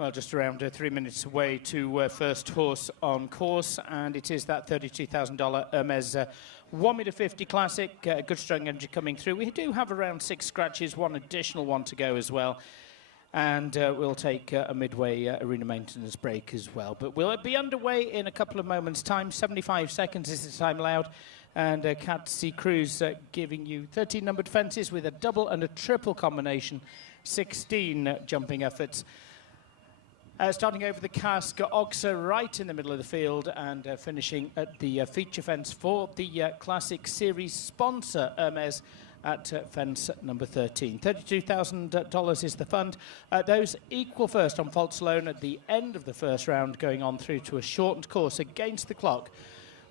Well, just around 3 minutes away to first horse on course, and it is that $32,000 Hermes 1.50m Classic. Good strong energy coming through. We do have around 6 scratches, one additional one to go as well. And we'll take a midway arena maintenance break as well. But we'll be underway in a couple of moments' time. 75 seconds is the time allowed. And Cat C Cruise giving you 13 numbered fences with a double and a triple combination, 16 jumping efforts. Starting over the cask, Ogsa right in the middle of the field and finishing at the feature fence for the Classic Series sponsor, Hermes, at fence number 13. $32,000 is the fund. Those equal first on false loan at the end of the first round, going on through to a shortened course against the clock,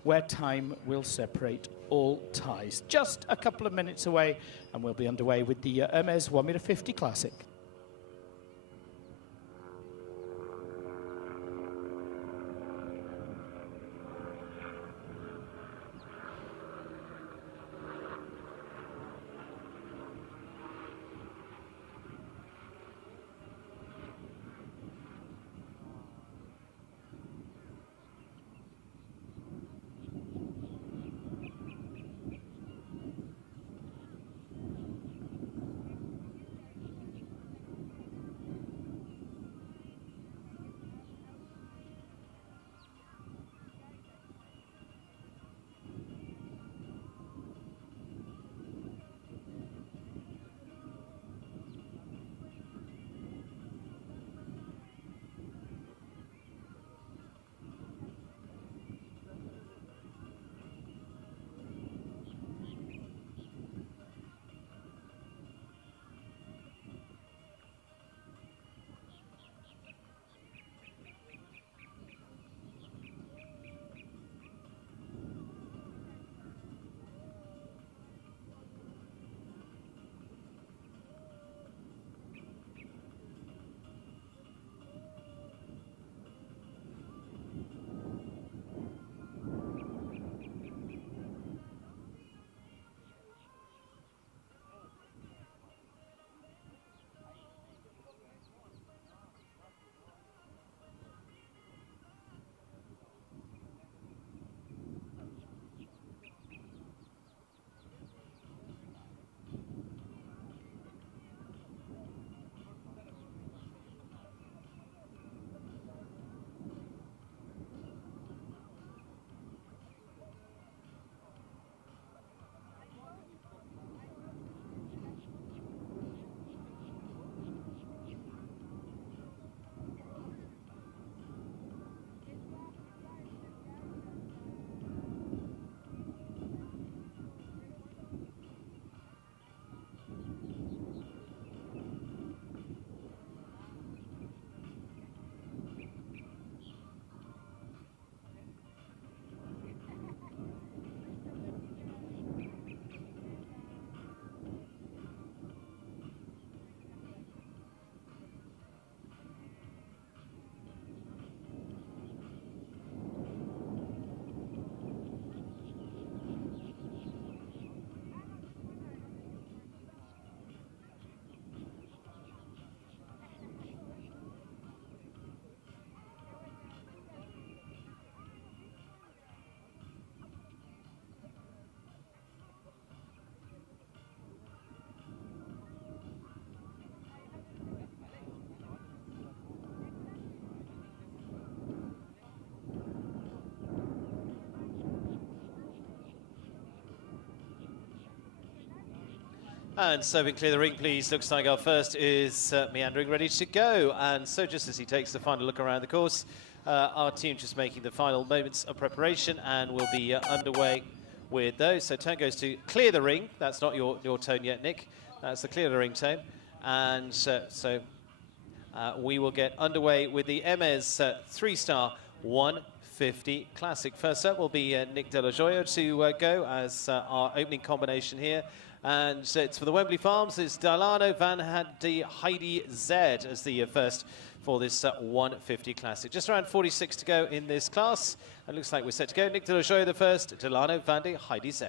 where time will separate all ties. Just a couple of minutes away, and we'll be underway with the Hermes 1.50m Classic. And serving clear the ring, please. Looks like our first is meandering, ready to go. And so just as he takes the final look around the course, our team just making the final moments of preparation, and we'll be underway with those. So tone goes to clear the ring. That's not your tone yet, Nick. That's the clear the ring tone. And we will get underway with the Hermes 3-star 1.50 Classic. First up will be Nick De La Joya to go as our opening combination here. And it's for the Wembley Farms. It's Delano Van Hadi Heidi Z as the first for this 1.50 Classic. Just around 46 to go in this class. It looks like we're set to go. Nick De La Joya the first, Delano Van Hadi Z.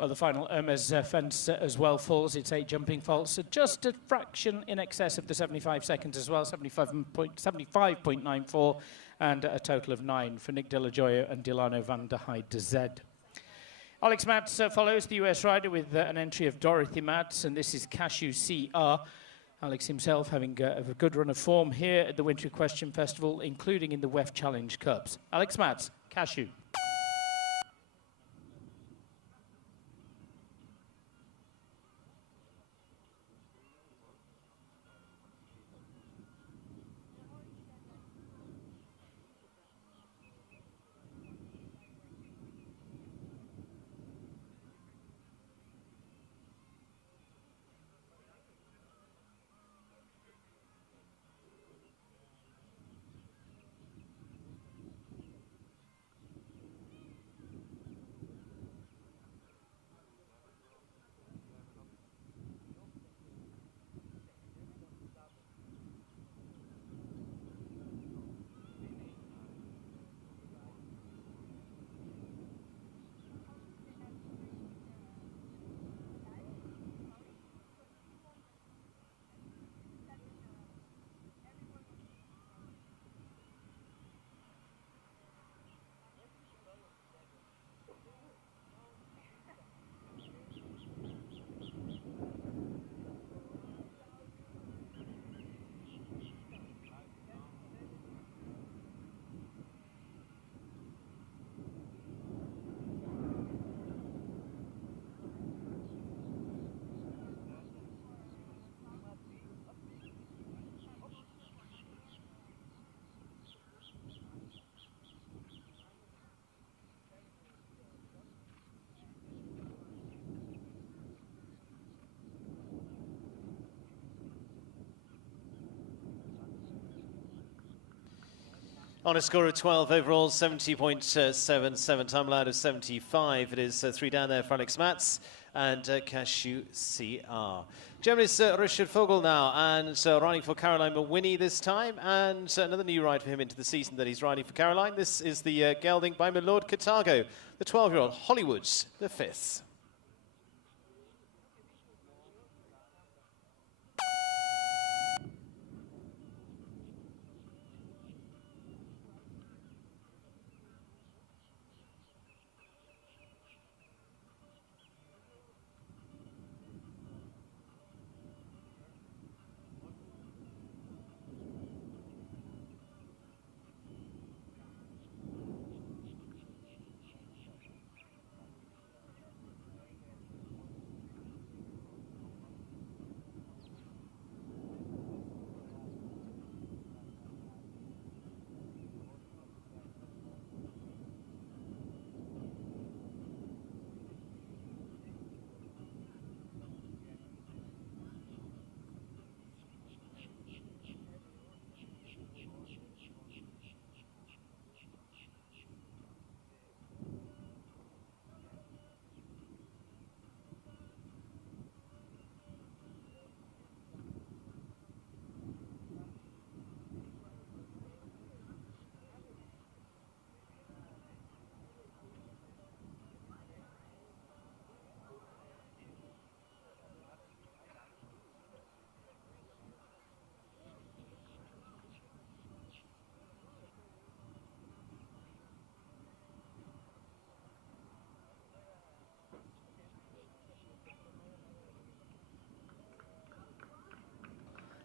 Well, the final Hermes fence as well falls. It's 8 jumping faults, so just a fraction in excess of the 75 seconds as well, 75.94, and a total of 9 for Nick De La Gioia and Delano van der Heide Z. Alex Matz follows, the US rider, with an entry of Dorothy Matz, and this is Cashew CR. Alex himself having a good run of form here at the Winter Equestrian Festival, including in the WEF Challenge Cups. Alex Matz, Cashew. On a score of 12 overall, 70.77, time allowed of 75. It is 3 down there for Alex Matz and Cashew CR. Germany's Richard Vogel now, and riding for Caroline Mawhinney this time, and another new ride for him into the season that he's riding for Caroline. This is the gelding by Milord Carthago, the 12-year-old Hollywood's the 5th.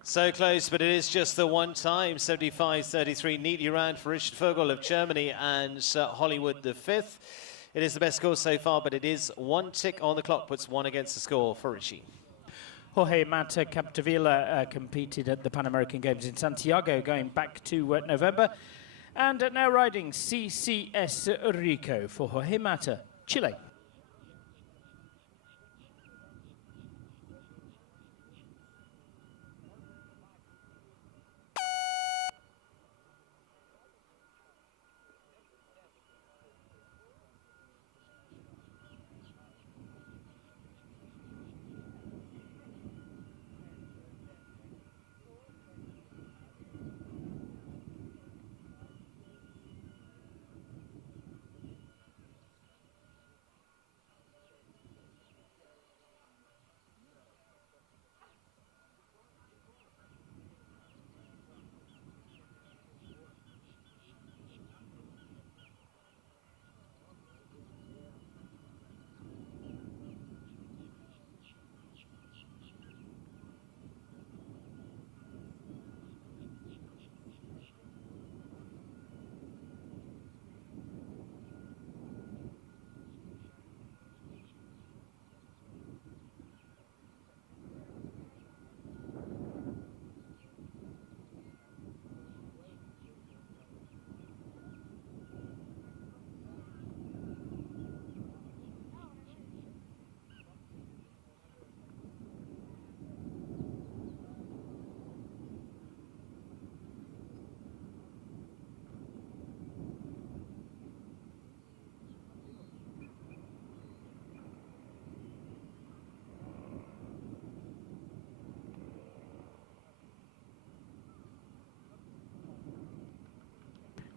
So close, but it is just the one time, 75.33, neatly round for Richard Vogel of Germany and Hollywood the 5th. It is the best score so far, but it is 1 tick on the clock, puts 1 against the score for Richie. Jorge Mata Capdevila competed at the Pan American Games in Santiago going back to November. And now riding CCS Rico for Jorge Mata, Chile.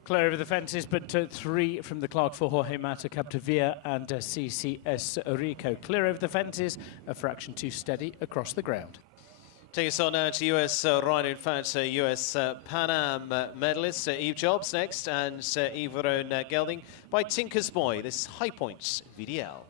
Clear over the fences, but 3 from the clock for Jorge Mata, Capdevia and CCS Rico. Clear over the fences, a fraction too steady across the ground. Take us on now to US rider, in fact, US Pan Am medalist Eve Jobs next, and Yvonne Gelding by Tinker's Boy. This High Points VDL.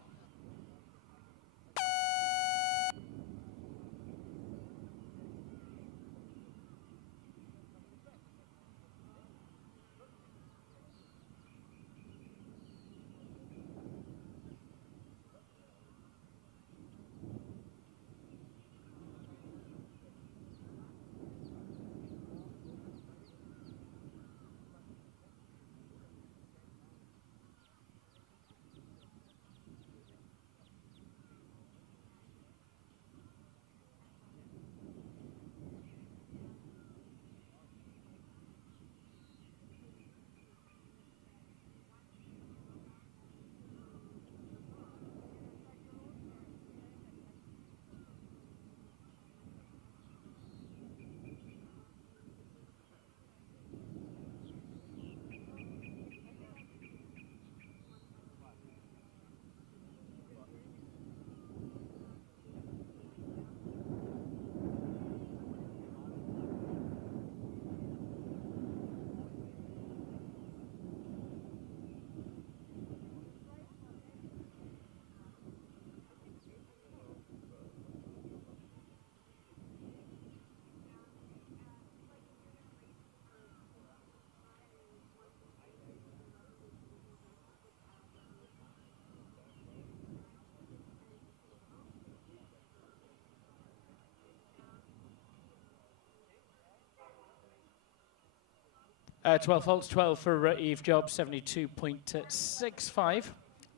Uh, 12 faults, 12 for Eve Jobs, 72.65.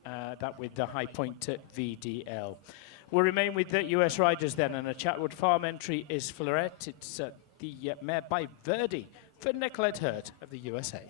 That with the High Point VDL. We'll remain with the US riders then, and a Chatwood Farm entry is Florette. It's the mare by Verdi for Nicolette Hurt of the USA.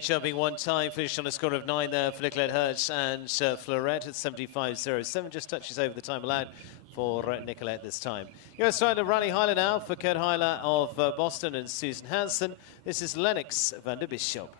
Jumping one time, finished on a score of 9 there for Nicolette Hurt and Florette at 75.07. Just touches over the time allowed for Nicolette this time. US rider Riley Heiler now for Kurt Heiler of Boston and Susan Hansen. This is Lennox van der Bishop.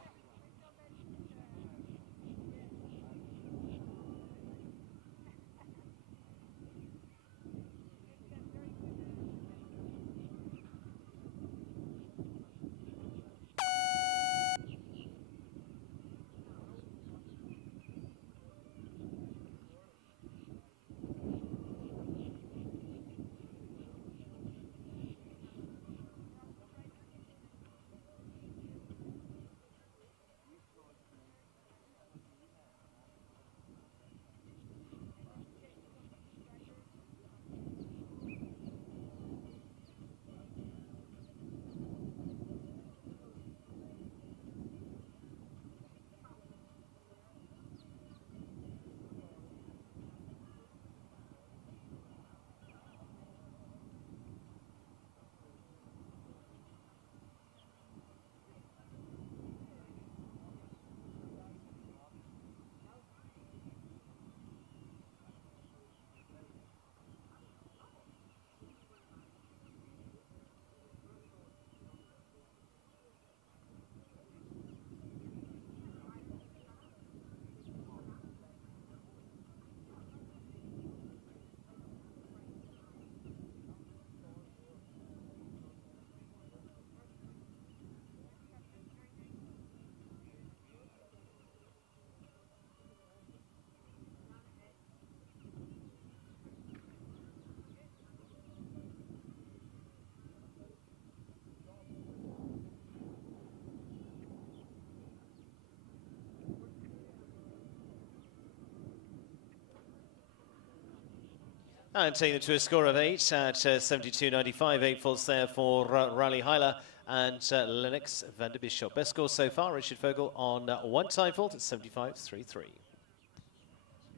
And taking them to a score of 8 at 72.95. 8 faults there for Riley Heiler and Lennox van der Bisschop. Best score so far, Richard Vogel on one time fault at 75.33.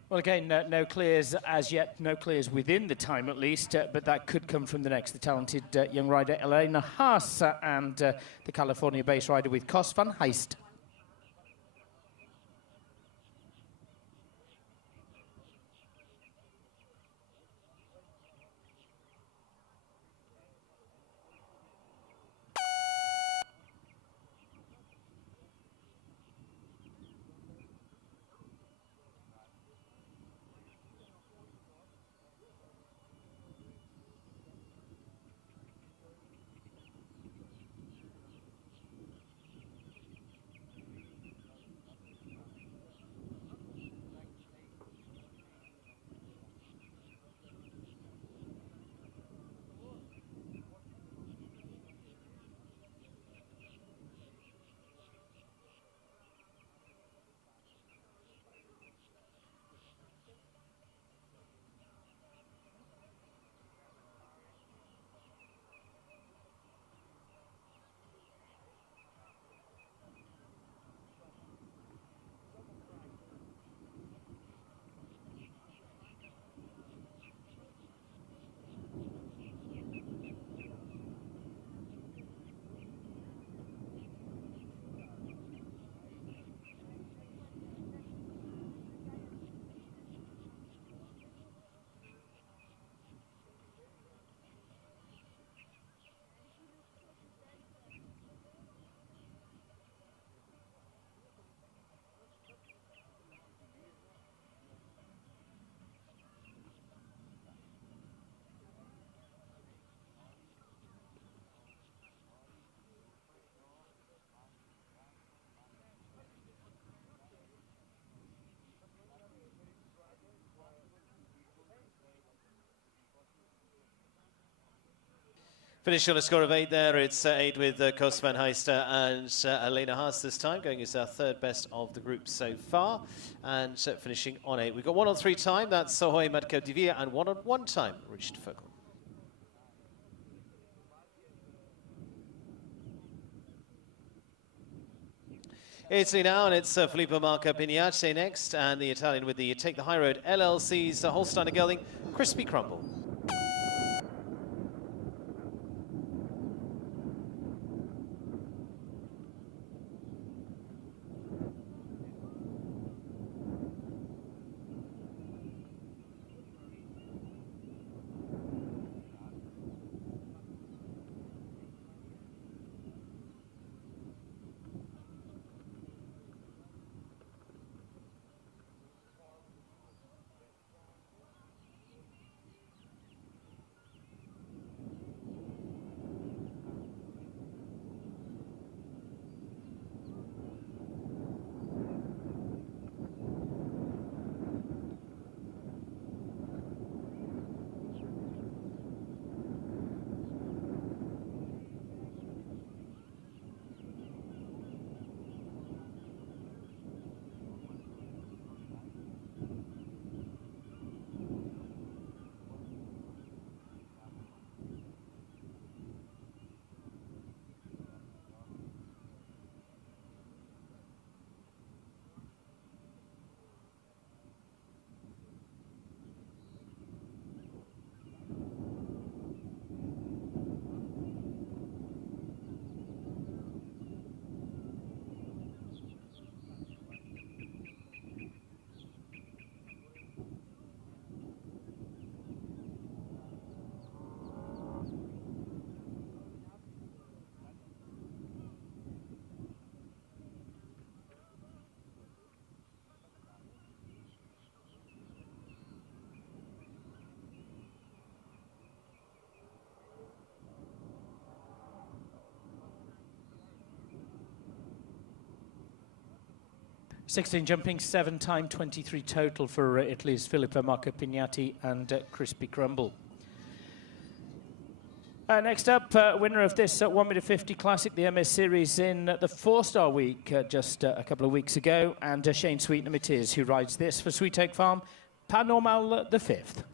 Well, again, no clears as yet, no clears within the time at least, but that could come from the next. The talented young rider Elena Haas and the California-based rider with Kos van Heist. Finished on a score of 8 there. It's 8 with Kos van Heist and Elena Haas this time, going as our third best of the group so far. And finishing on 8. We've got 1 on 3 time, that's Sohoy Madkadivia, and 1 on 1 time, Richard Vogel. Italy now, and it's Filippo Marco Pignati next, and the Italian with the Take the High Road LLC's Holsteiner Gelding, Crispy Crumble. $16 jumping, 7 time, 23 total for Italy's Filippo Marco Pignati and Crispy Crumble. Next up, winner of this 1m50 Classic, the Hermes Series in the 4-star week just a couple of weeks ago, and Shane Sweetnam it is who rides this for Sweet Oak Farm, Pas Normal the 5th.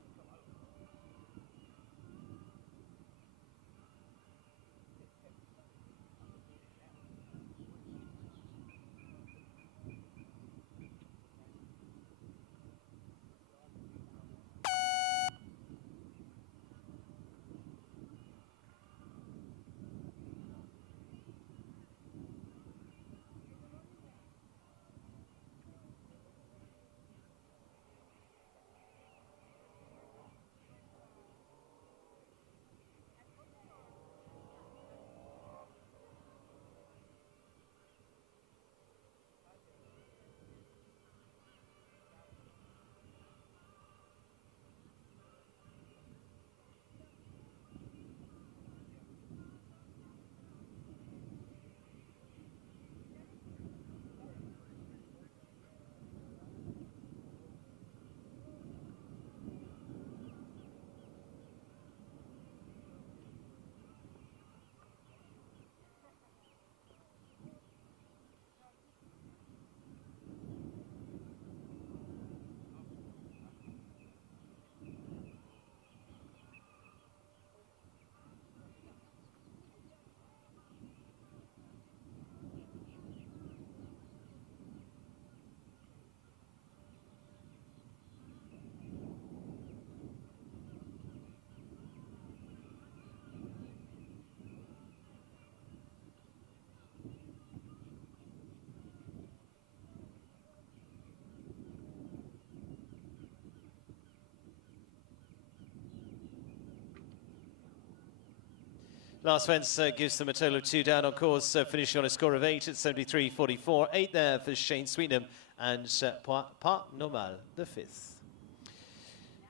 Last fence gives them a total of 2 down on course, finishing on a score of 8 at 73.44. 8 there for Shane Sweetnam and Pas Normal, the 5th.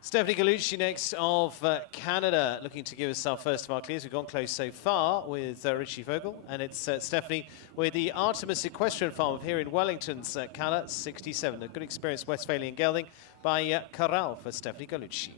Stephanie Gallucci next of Canada, looking to give us our first of our clears. We've gone close so far with Richie Vogel, and it's Stephanie with the Artemis Equestrian Farm here in Wellington's Cala 67. A good experience, Westphalian gelding by Corral for Stephanie Gallucci.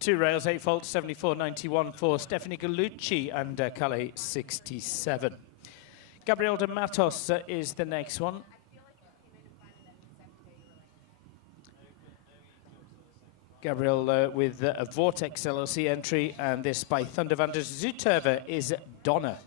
Two rails, 8 faults, 74.91 for Stephanie Gallucci and Calais 67. Gabriel de Matos is the next one. Gabriel with a Vortex LLC entry, and this by Thunder van der Zuterve is Donna.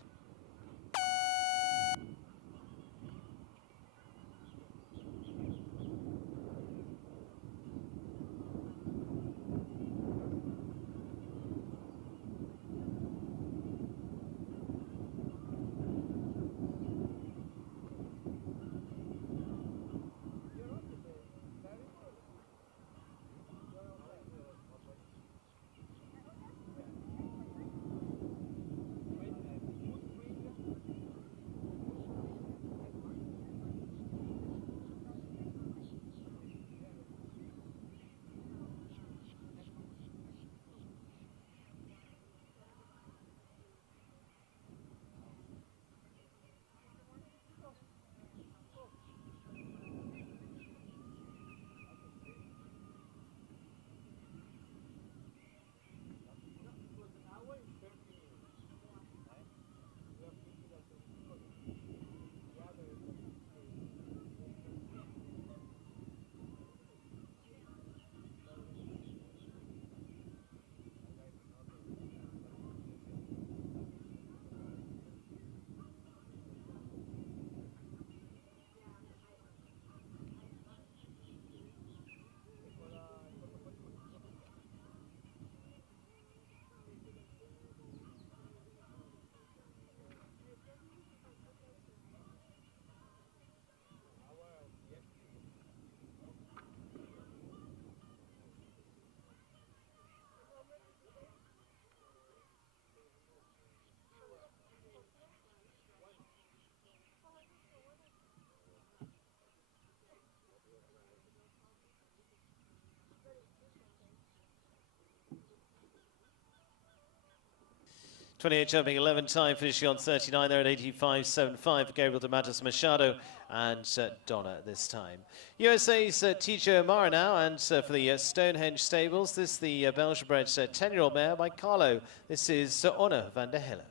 '28 jumping 11 time, finishing on 39 there at 85.75 for Gabriel de Matos Machado and Donna this time. USA's TJ O'Mara now, and for the Stonehenge Stables, this is the Belgian-bred 10-year-old mare by Carlo. This is Honor van der Helle.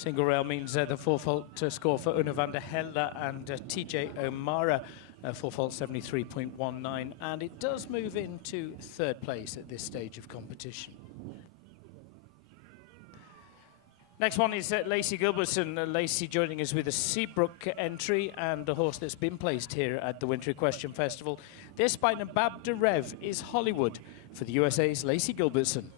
Single rail means the 4-fault score for Una van der Helder and TJ O'Mara. 4-fault 73.19, and it does move into third place at this stage of competition. Next one is Lacey Gilbertson. Lacey joining us with a Seabrook entry and a horse that's been placed here at the Winter Equestrian Festival. This by Nabab de Rev is Hollywood for the USA's Lacey Gilbertson.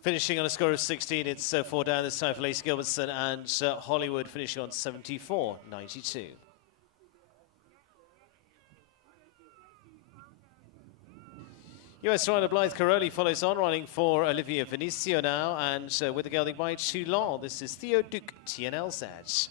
Finishing on a score of 16, it's 4 down this time for Lacey Gilbertson, and Hollywood finishing on 74.92. US rider Blythe Caroli follows on, running for Olivia Vinicio now, and with the gelding by Toulon, this is Theo Duc TNLZ.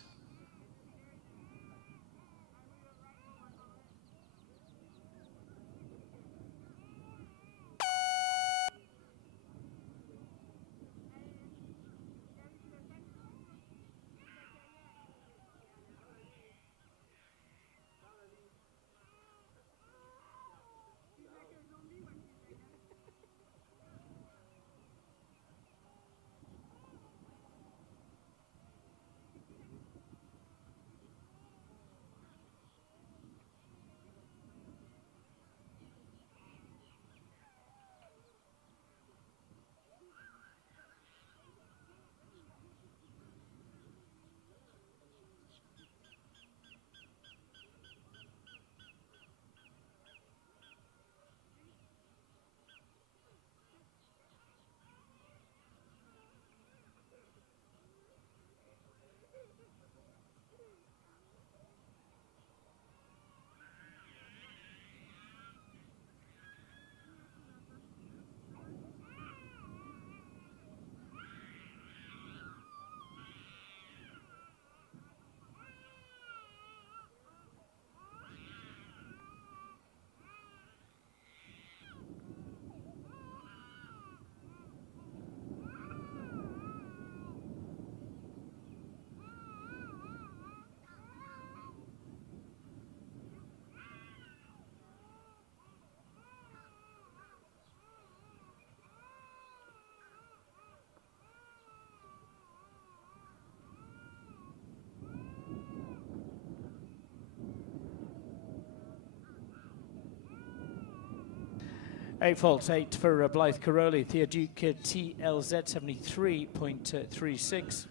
Eight faults, 8 for Blythe Caroli, Theo Duc TLZ 73.36.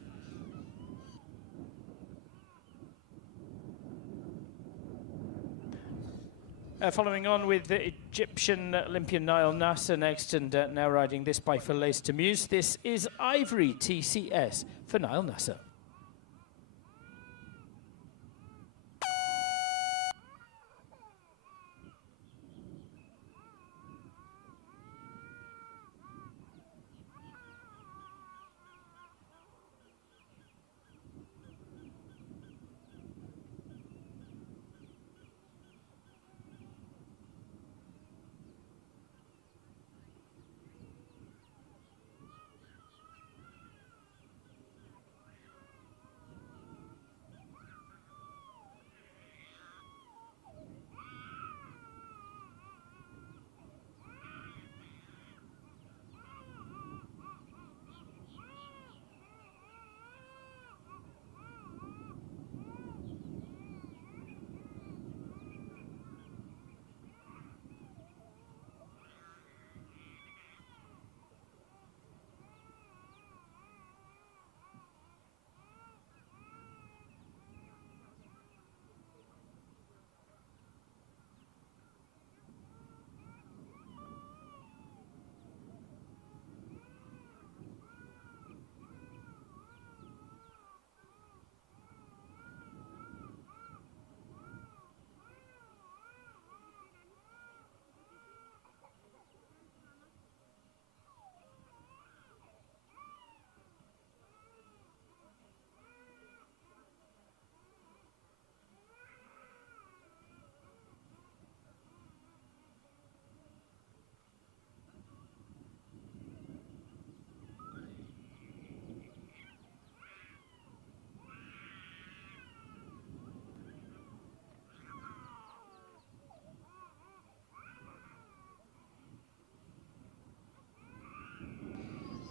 Following on with the Egyptian Olympian Niall Nasser next, and now riding this by Falaise Tamuse. This is Ivory TCS for Niall Nasser.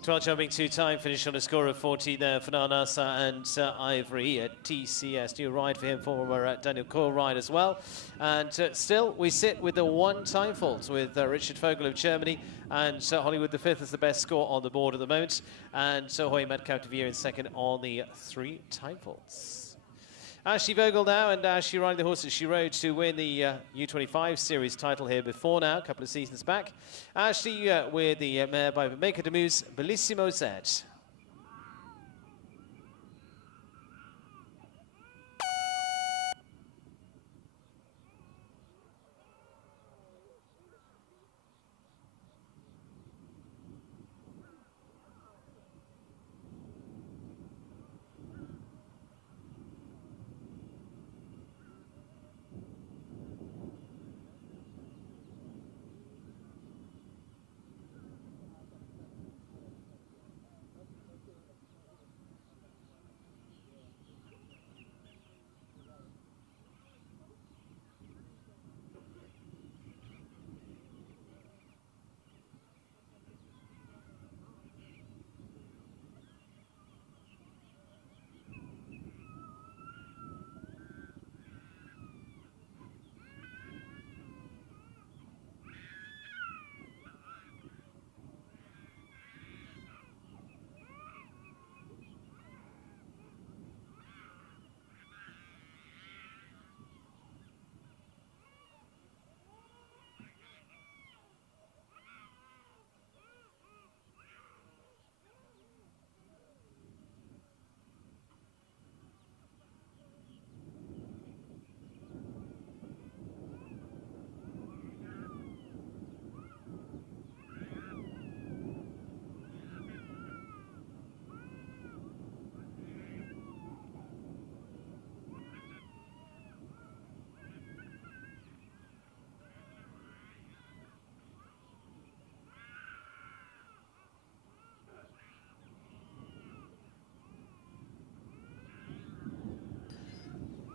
12 jumping 2-time, finished on a score of 40 there for Nanasa and Ivory at TCS. New ride for him, former Daniel Coyle ride as well. And still, we sit with the 1-time fault with Richard Vogel of Germany and Hollywood the 5th is the best score on the board at the moment. And Hoy Metcalf de Vier in second on the 3-time faults. Ashley Vogel now, and Ashley riding the horse that she rode to win the U25 series title here before now, a couple of seasons back. Ashley with the mare by Maker de Muse, Bellissimo Z.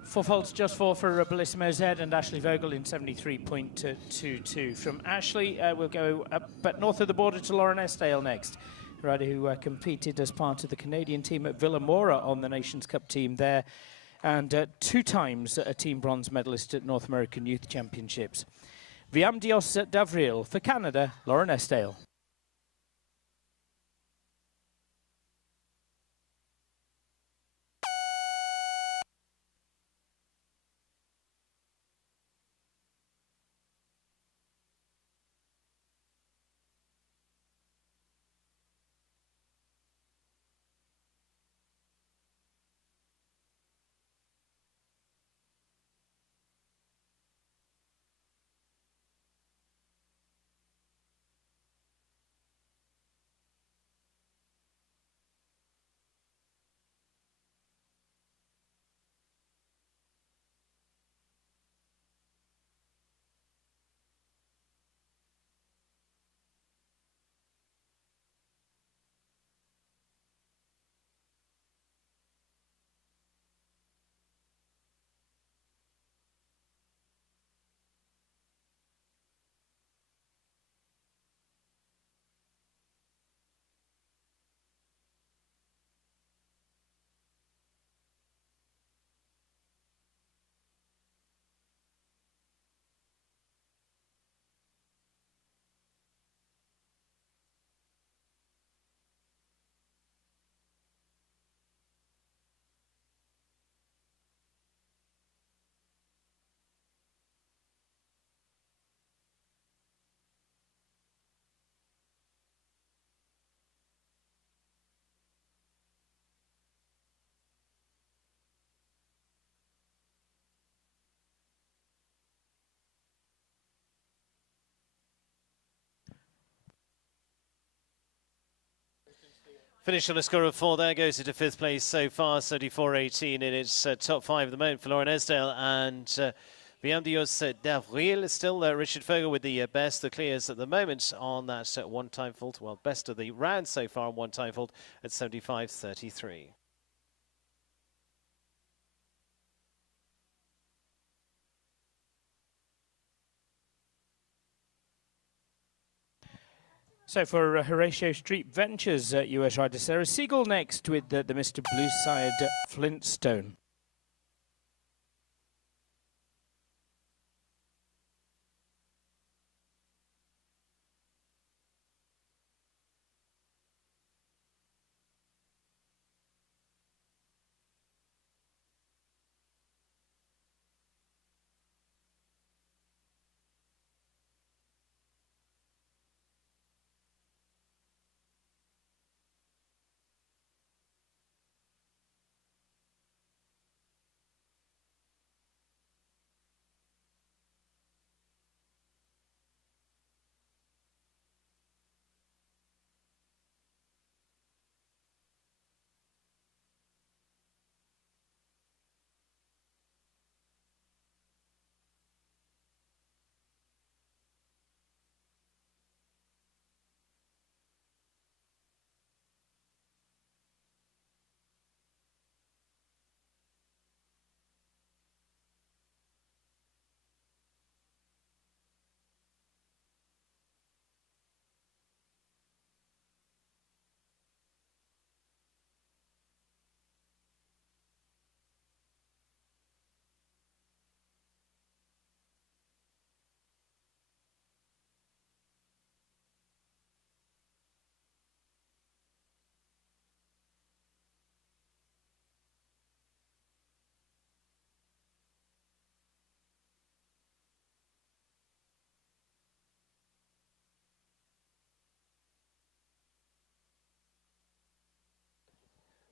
Four faults, just four for Bellissimo Z and Ashley Vogel in 73.22. From Ashley, we'll go up but north of the border to Lauren Esdale next. A rider who competed as part of the Canadian team at Villamora on the Nations Cup team there, and 2 times a team bronze medalist at North American Youth Championships. Viam Dios Davril for Canada, Lauren Esdale. Finished on a score of 4 there, goes into 5th place so far, 34.18 in its top 5 at the moment for Lauren Esdale. And Viam Dios d'Avril is still Richard Vogel with the best, the clears at the moment on that 1-time fault. Well, best of the round so far on 1-time fault at 75.33. So for Horatio Street Ventures, US rider Sarah Siegel next with the Mr. Blueside Flintstone.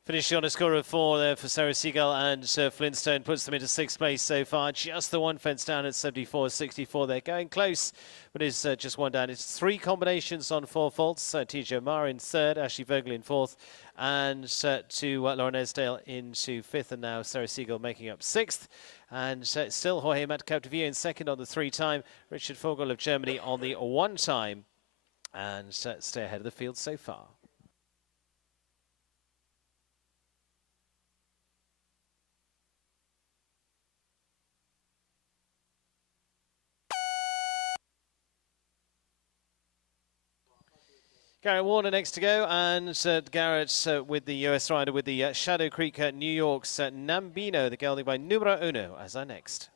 Finishing on a score of 4 there for Sarah Siegel, and Flintstone puts them into 6th place so far. Just the one fence down at 74.64. They're going close, but it's just one down. It's 3 combinations on 4 faults. TJ O'Mara in 3rd, Ashley Vogel in 4th, and to Lauren Esdale into 5th, and now Sarah Siegel making up 6th. And still Jorge Matacaptavia in 2nd on the 3-time, Richard Vogel of Germany on the 1-time, and stay ahead of the field so far. Garrett Warner next to go, and Garrett with the US rider with the Shadow Creek New York's Nambino, the gelding by Numero Uno, as our next.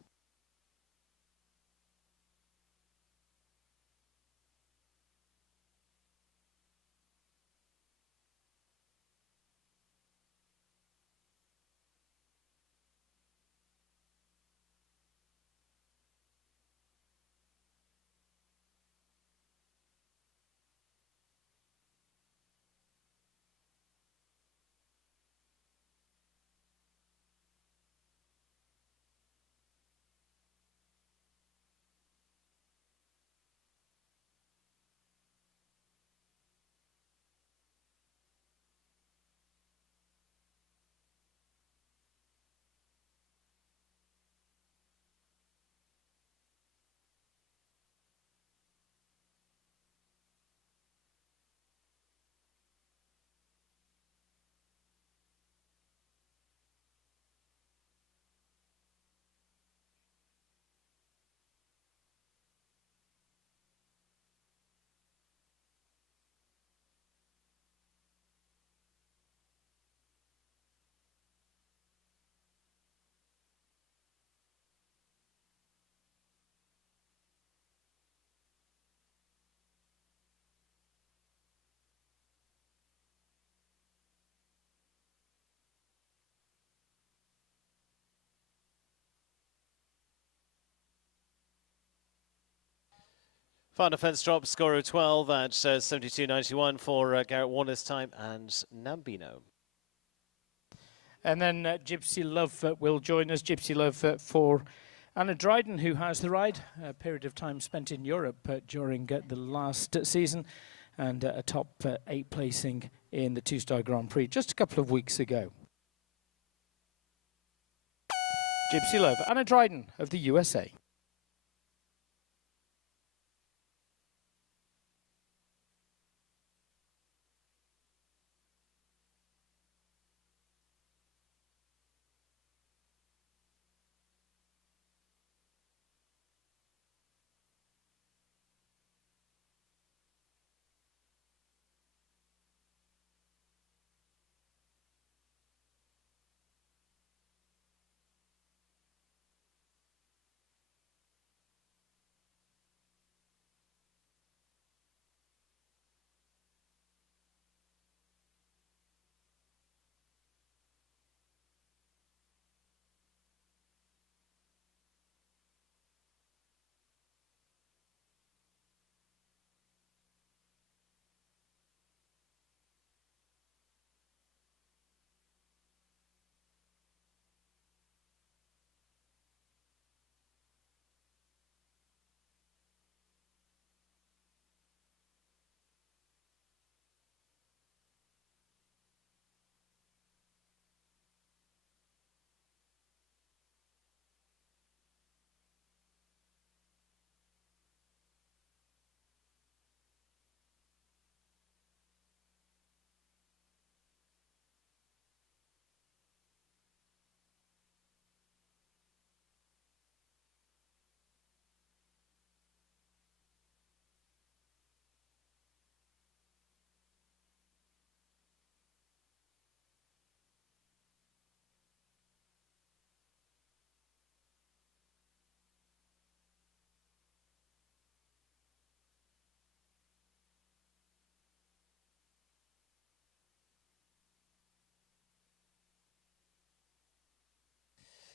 Final fence drop, score of 12 at 72.91 for Garrett Warner's time and Nambino. And then Gypsy Love will join us. Gypsy Love for Anna Dryden, who has the ride. A period of time spent in Europe during the last season, and a top 8 placing in the 2-star Grand Prix just a couple of weeks ago. Gypsy Love, Anna Dryden of the USA.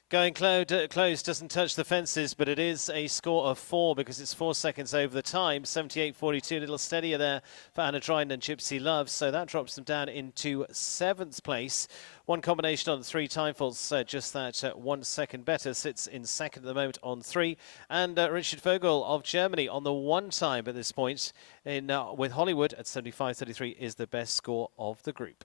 Going close, doesn't touch the fences, but it is a score of 4 because it's 4 seconds over the time. 78.42, a little steadier there for Anna Dryden and Gypsy Love. So that drops them down into 7th place. One combination on the 3 time faults, just that 1 second better, sits in 2nd at the moment on 3. And Richard Vogel of Germany on the 1 time at this point in with Hollywood at 75.33 is the best score of the group.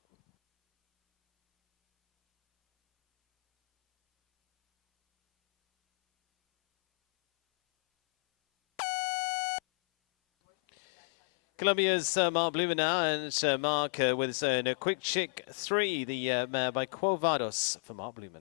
Colombia's Mark Blumer now, and Mark with his own Quick Chick 3, the mare by Quo Vados for Mark Blumer.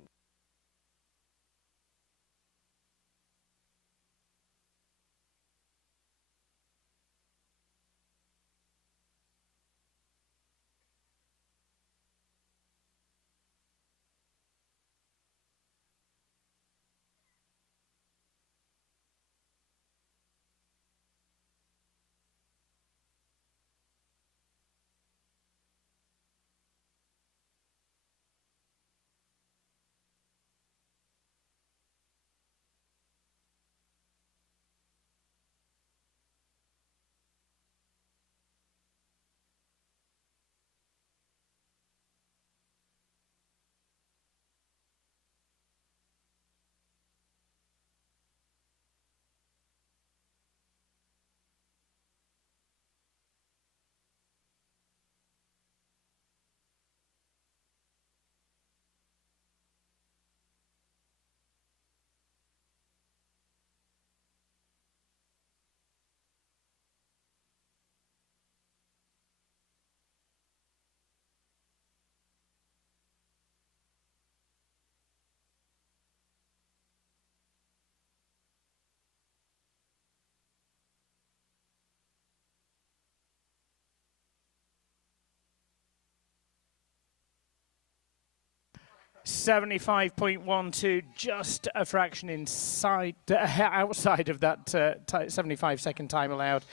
$75.12, just a fraction inside, outside of that 75-second time allowed.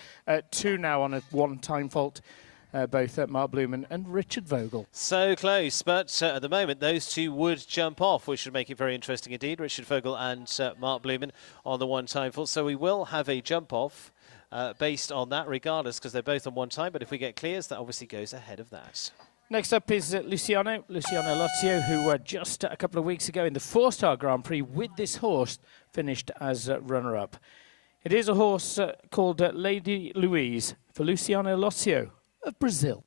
2 now on a 1 time fault, both Mark Blumer and Richard Vogel. So close, but at the moment those 2 would jump off, which would make it very interesting indeed. Richard Vogel and Mark Blumer on the 1 time fault. So we will have a jump off based on that, regardless, because they're both on 1 time. But if we get clears, that obviously goes ahead of that. Next up is Luciano Lozio, who just a couple of weeks ago in the 4-star Grand Prix with this horse finished as runner-up. It is a horse called Lady Louise for Luciano Lozio of Brazil.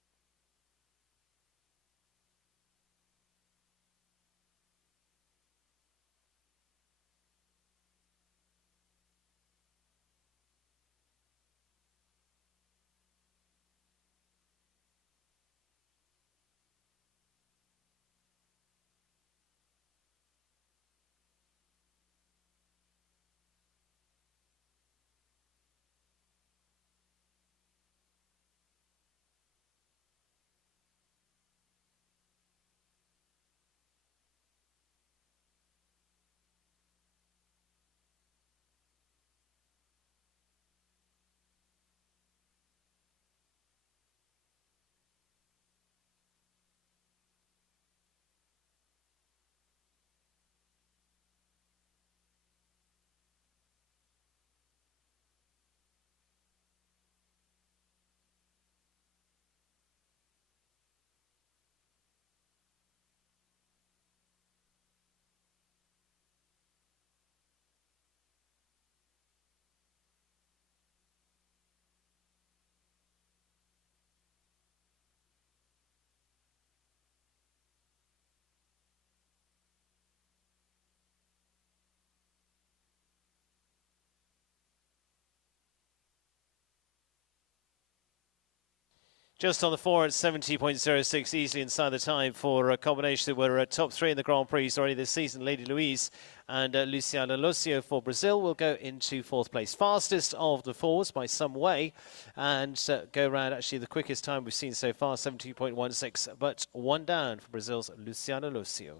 Just on the 4 at 70.06, easily inside the time for a combination that were top 3 in the Grand Prix already this season. Lady Louise and Luciano Lozio for Brazil will go into 4th place. Fastest of the 4s by some way, and go around actually the quickest time we've seen so far, 72.16, but 1 down for Brazil's Luciano Lozio.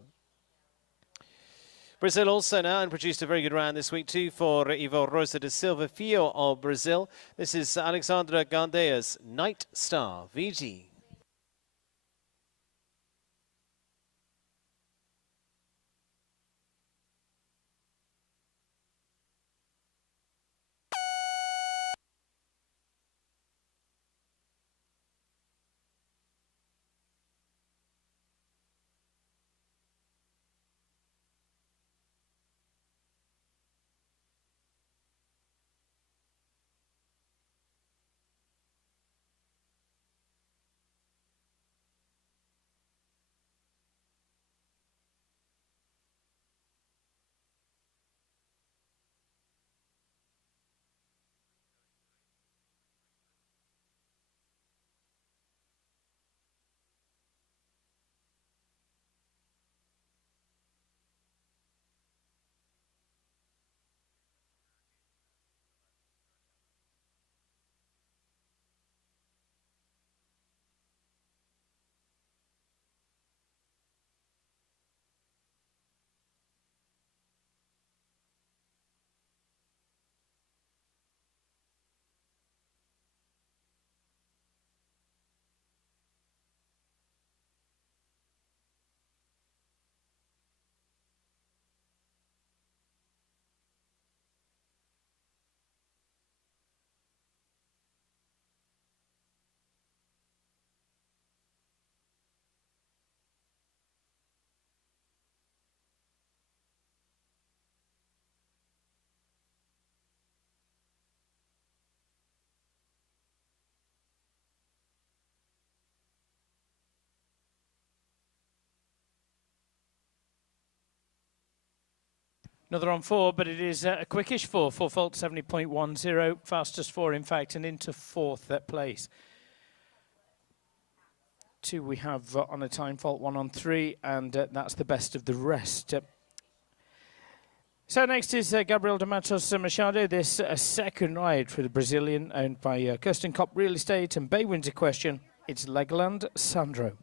Brazil also now, and produced a very good round this week too for Ivo Rosa de Silva Fio of Brazil. This is Alexandra Gandea's Night Star VG. Another on 4, but it is a quickish 4. 4 fault 70.10. Fastest 4, in fact, and into 4th place. 2 we have on a time fault, 1 on 3, and that's the best of the rest. So next is Gabriel de Matos Machado. This second ride for the Brazilian, owned by Kirsten Kopp Real Estate and Bay Windsor Question. It's Legoland Sandro.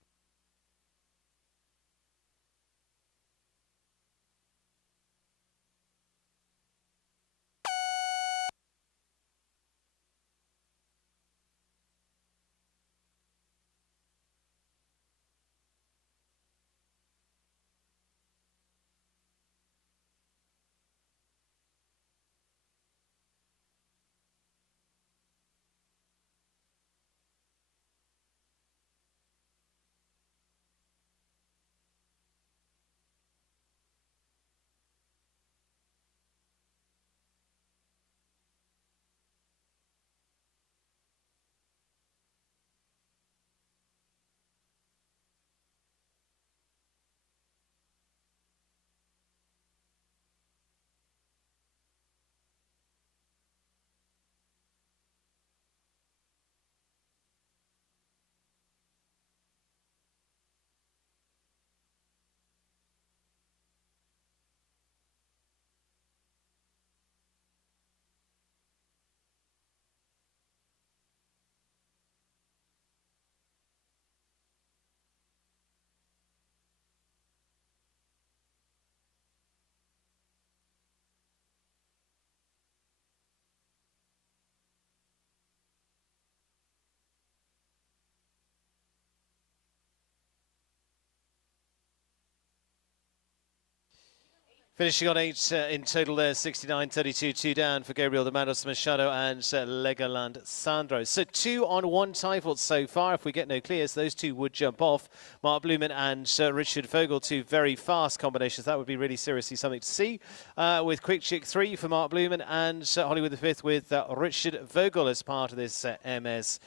Finishing on 8 in total there, 69.32, 2 down for Gabriel de Matos Machado and Legoland Sandro. So 2 on 1 tie fault so far. If we get no clears, those 2 would jump off. Mark Blumen and Richard Vogel, 2 very fast combinations. That would be really seriously something to see. With Quick Chick 3 for Mark Blumen and Hollywood the 5th with Richard Vogel as part of this Hermes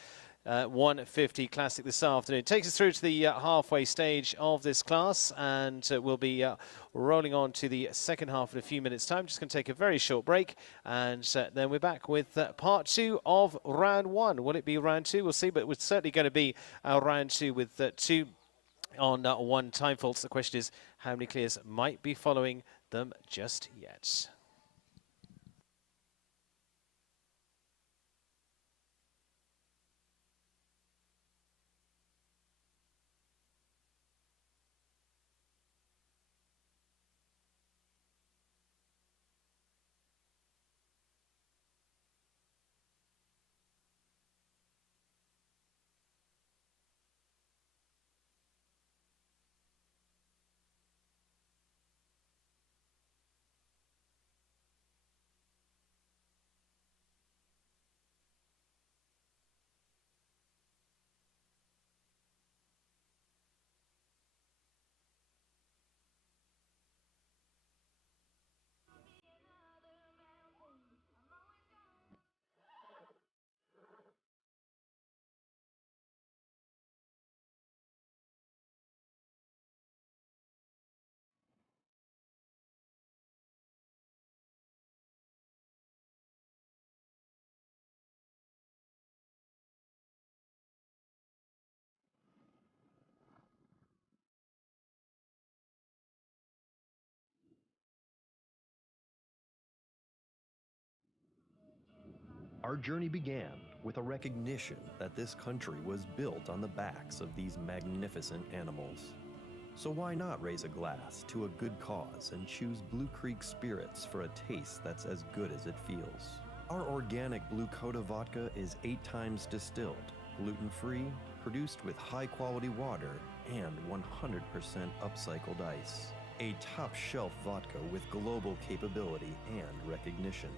150 Classic this afternoon. Takes us through to the halfway stage of this class, and we'll be rolling on to the second half in a few minutes' time. Just going to take a very short break, and then we're back with part 2 of round 1. Will it be round 2? We'll see, but it's certainly going to be round 2 with 2 on 1 time faults. The question is how many clears might be following them just yet. Our journey began with a recognition that this country was built on the backs of these magnificent animals. So why not raise a glass to a good cause and choose Blue Creek Spirits for a taste that's as good as it feels? Our organic Blue Coda vodka is 8 times distilled, gluten-free, produced with high-quality water, and 100% upcycled ice. A top-shelf vodka with global capability and recognition.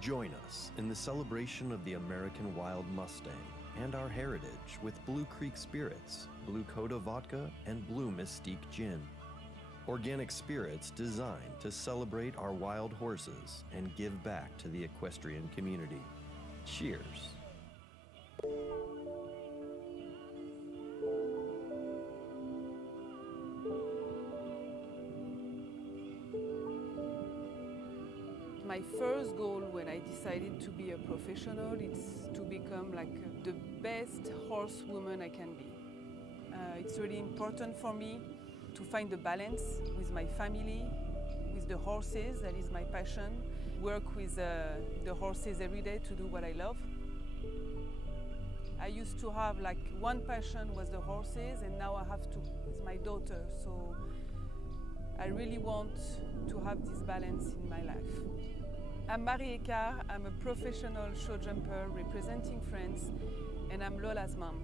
Join us in the celebration of the American Wild Mustang and our heritage with Blue Creek Spirits, Blue Coda Vodka, and Blue Mystique Gin. Organic spirits designed to celebrate our wild horses and give back to the equestrian community. Cheers. My first goal when I decided to be a professional is to become like the best horsewoman I can be. It's really important for me to find the balance with my family, with the horses, that is my passion. Work with the horses every day to do what I love. I used to have like one passion was the horses, and now I have two with my daughter. So I really want to have this balance in my life. I'm Marie Ecart, I'm a professional show jumper representing France, and I'm Lola's mom.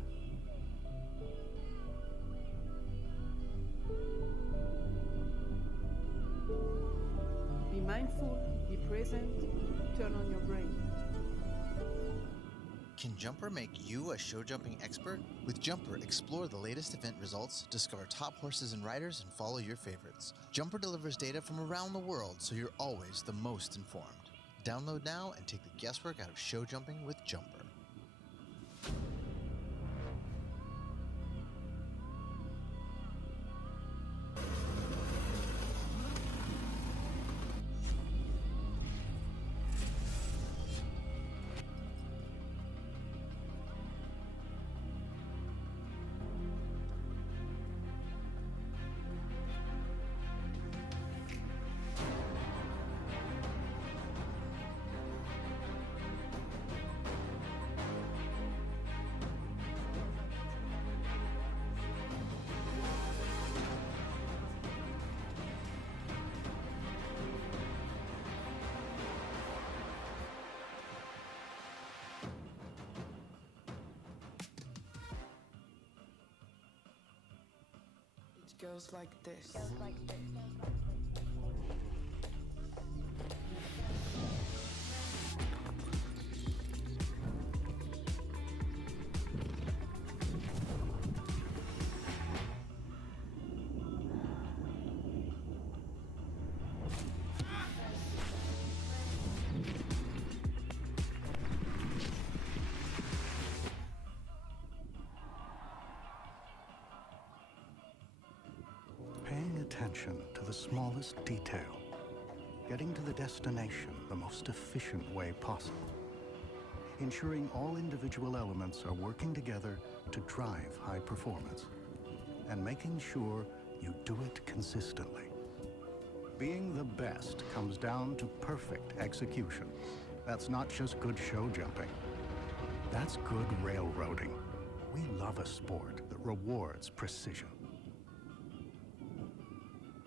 Be mindful, be present, turn on your brain. Can Jumper make you a show jumping expert? With Jumper, explore the latest event results, discover top horses and riders, and follow your favorites. Jumper delivers data from around the world, so you're always the most informed. Download now and take the guesswork out of show jumping with Jumper. Goes like this. Paying attention to the smallest detail, getting to the destination the most efficient way possible, ensuring all individual elements are working together to drive high performance, and making sure you do it consistently. Being the best comes down to perfect execution. That's not just good show jumping. That's good railroading. We love a sport that rewards precision.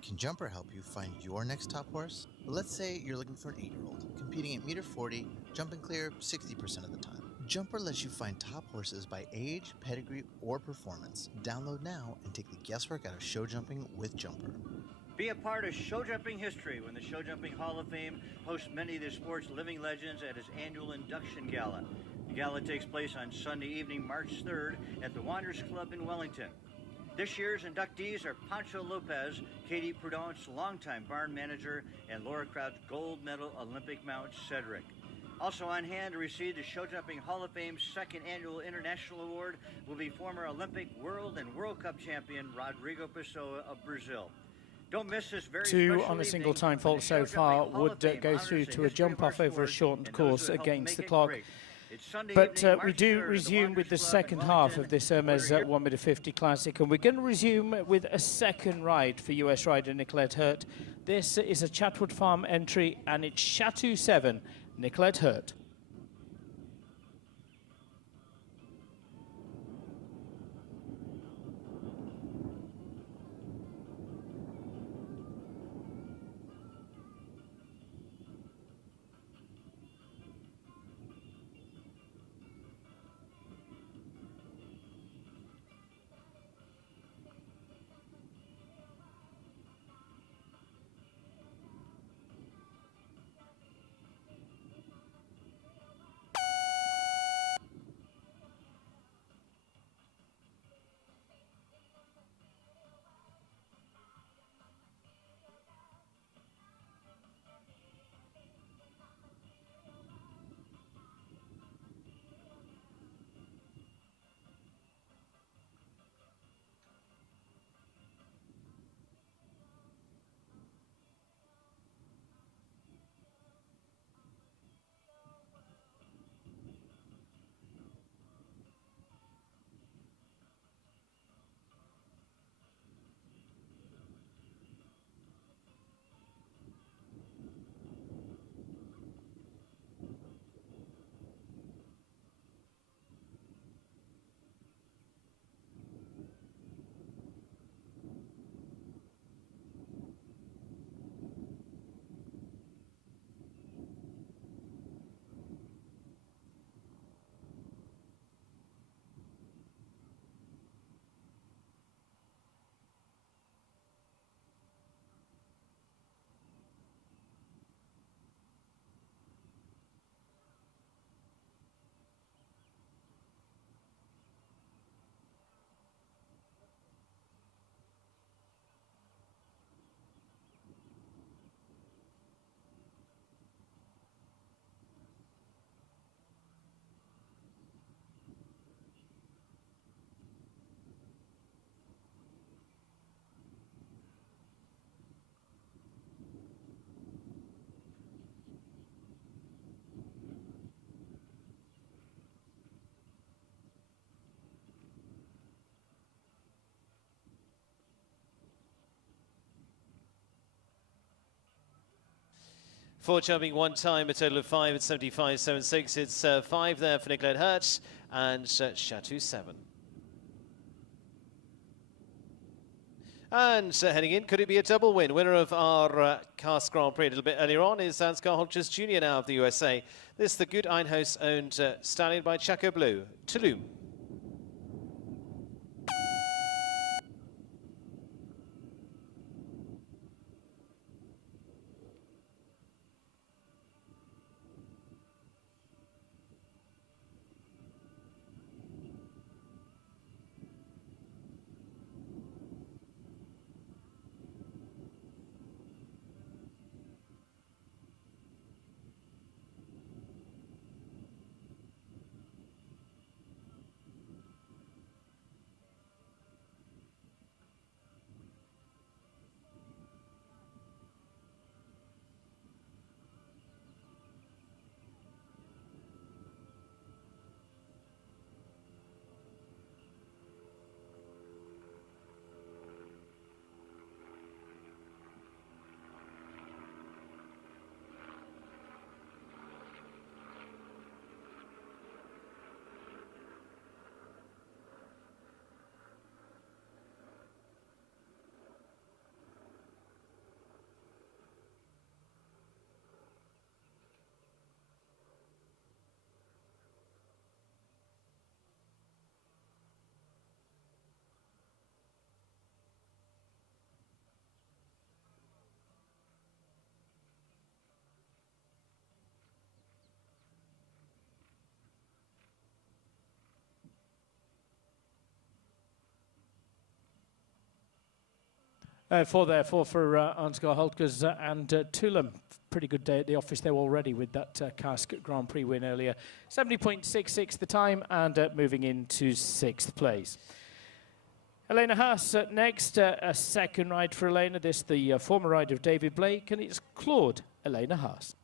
Can Jumper help you find your next top horse? Well, let's say you're looking for an 8-year-old, competing at meter 40, jumping clear 60% of the time. Jumper lets you find top horses by age, pedigree, or performance. Download now and take the guesswork out of show jumping with Jumper. Be a part of show jumping history when the Show Jumping Hall of Fame hosts many of the sport's living legends at its annual induction gala. The gala takes place on Sunday evening, March 3rd at the Wanderers Club in Wellington. This year's inductees are Pancho Lopez, Katie Prudence, longtime barn manager, and Laura Crouch, gold medal Olympic Mount Cedric. Also on hand to receive the Show Jumping Hall of Fame's second annual International Award will be former Olympic, World, and World Cup champion Rodrigo Pessoa of Brazil. Don't miss this very Two on a single time fault so far would go through to a jump off over a shortened course against the clock. But we do resume with the second half of this Hermes 1.50m Classic, and we're going to resume with a second ride for US rider Nicolette Hurt. This is a Chatwood Farm entry, and it's Chateau 7, Nicolette Hurt. 4 jumping one time, a total of 5 at 75.76. It's 5 there for Nicolette Hurt and Chateau 7. And heading in, could it be a double win? Winner of our Cast Grand Prix a little bit earlier on is Ansgar Holtjes Jr. now of the USA. This is the Good Einhaus-owned stallion by Chaco Blue, Tulum. Four for Ansgar Holtjes and Tulum. Pretty good day at the office there already with that Cask Grand Prix win earlier. 70.66 the time and moving into 6th place. Elena Haas next, a second ride for Elena. This the former rider of David Blake, and it's Claude Elena Haas.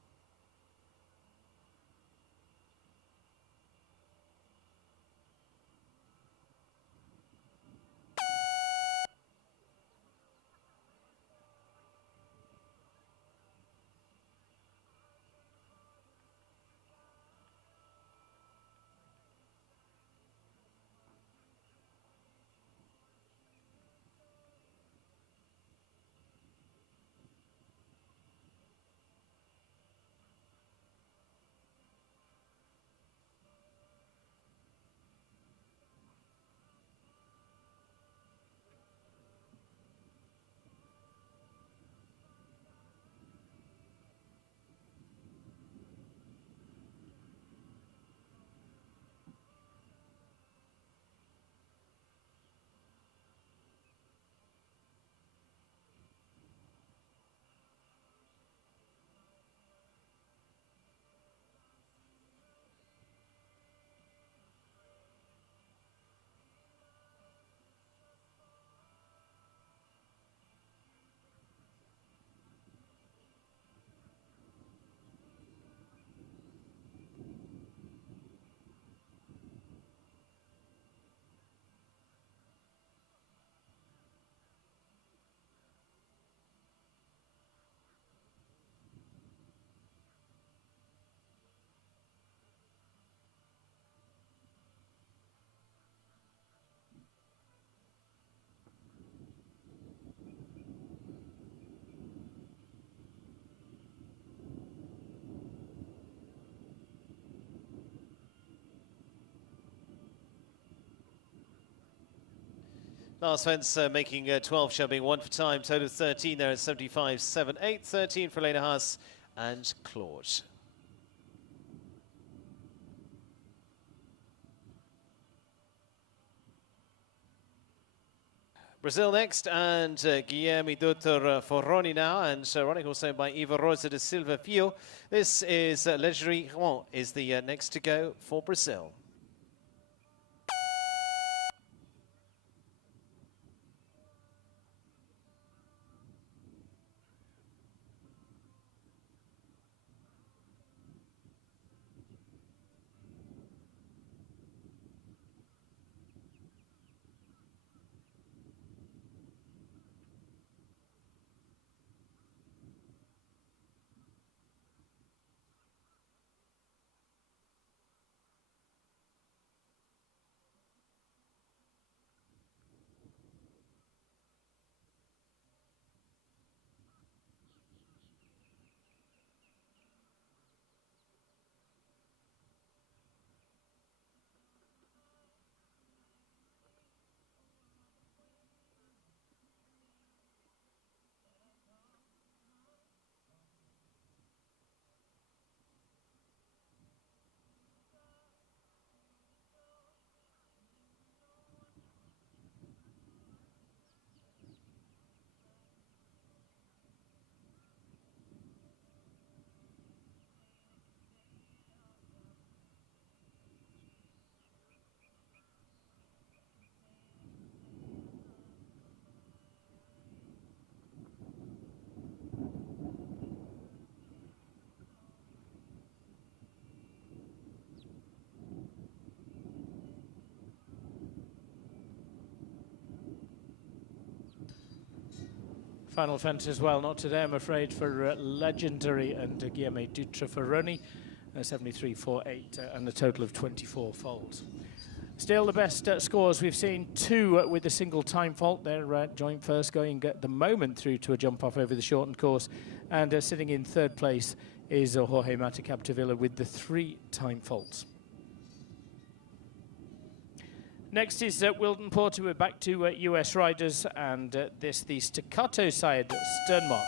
Last fence making 12 shoving, 1 for time, total of 13 there at 75.78, 13 for Elena Haas and Claude. Brazil next, and Guilherme Doutor Forroni now, and running also by Eva Rosa de Silva Fio. This is Legerie Rouen is the next to go for Brazil. Final fence as well, not today, I'm afraid, for Legendary and Guillermo Dutra-Ferroni, 73.48 and a total of 24 faults. Still the best scores we've seen, 2 with a single time fault. They're joint first, going at the moment through to a jump off over the shortened course, and sitting in third place is Jorge Mata Capdevila with the 3 time faults. Next is Wilton Porter. We're back to US riders, and this the staccato side, Sternmark.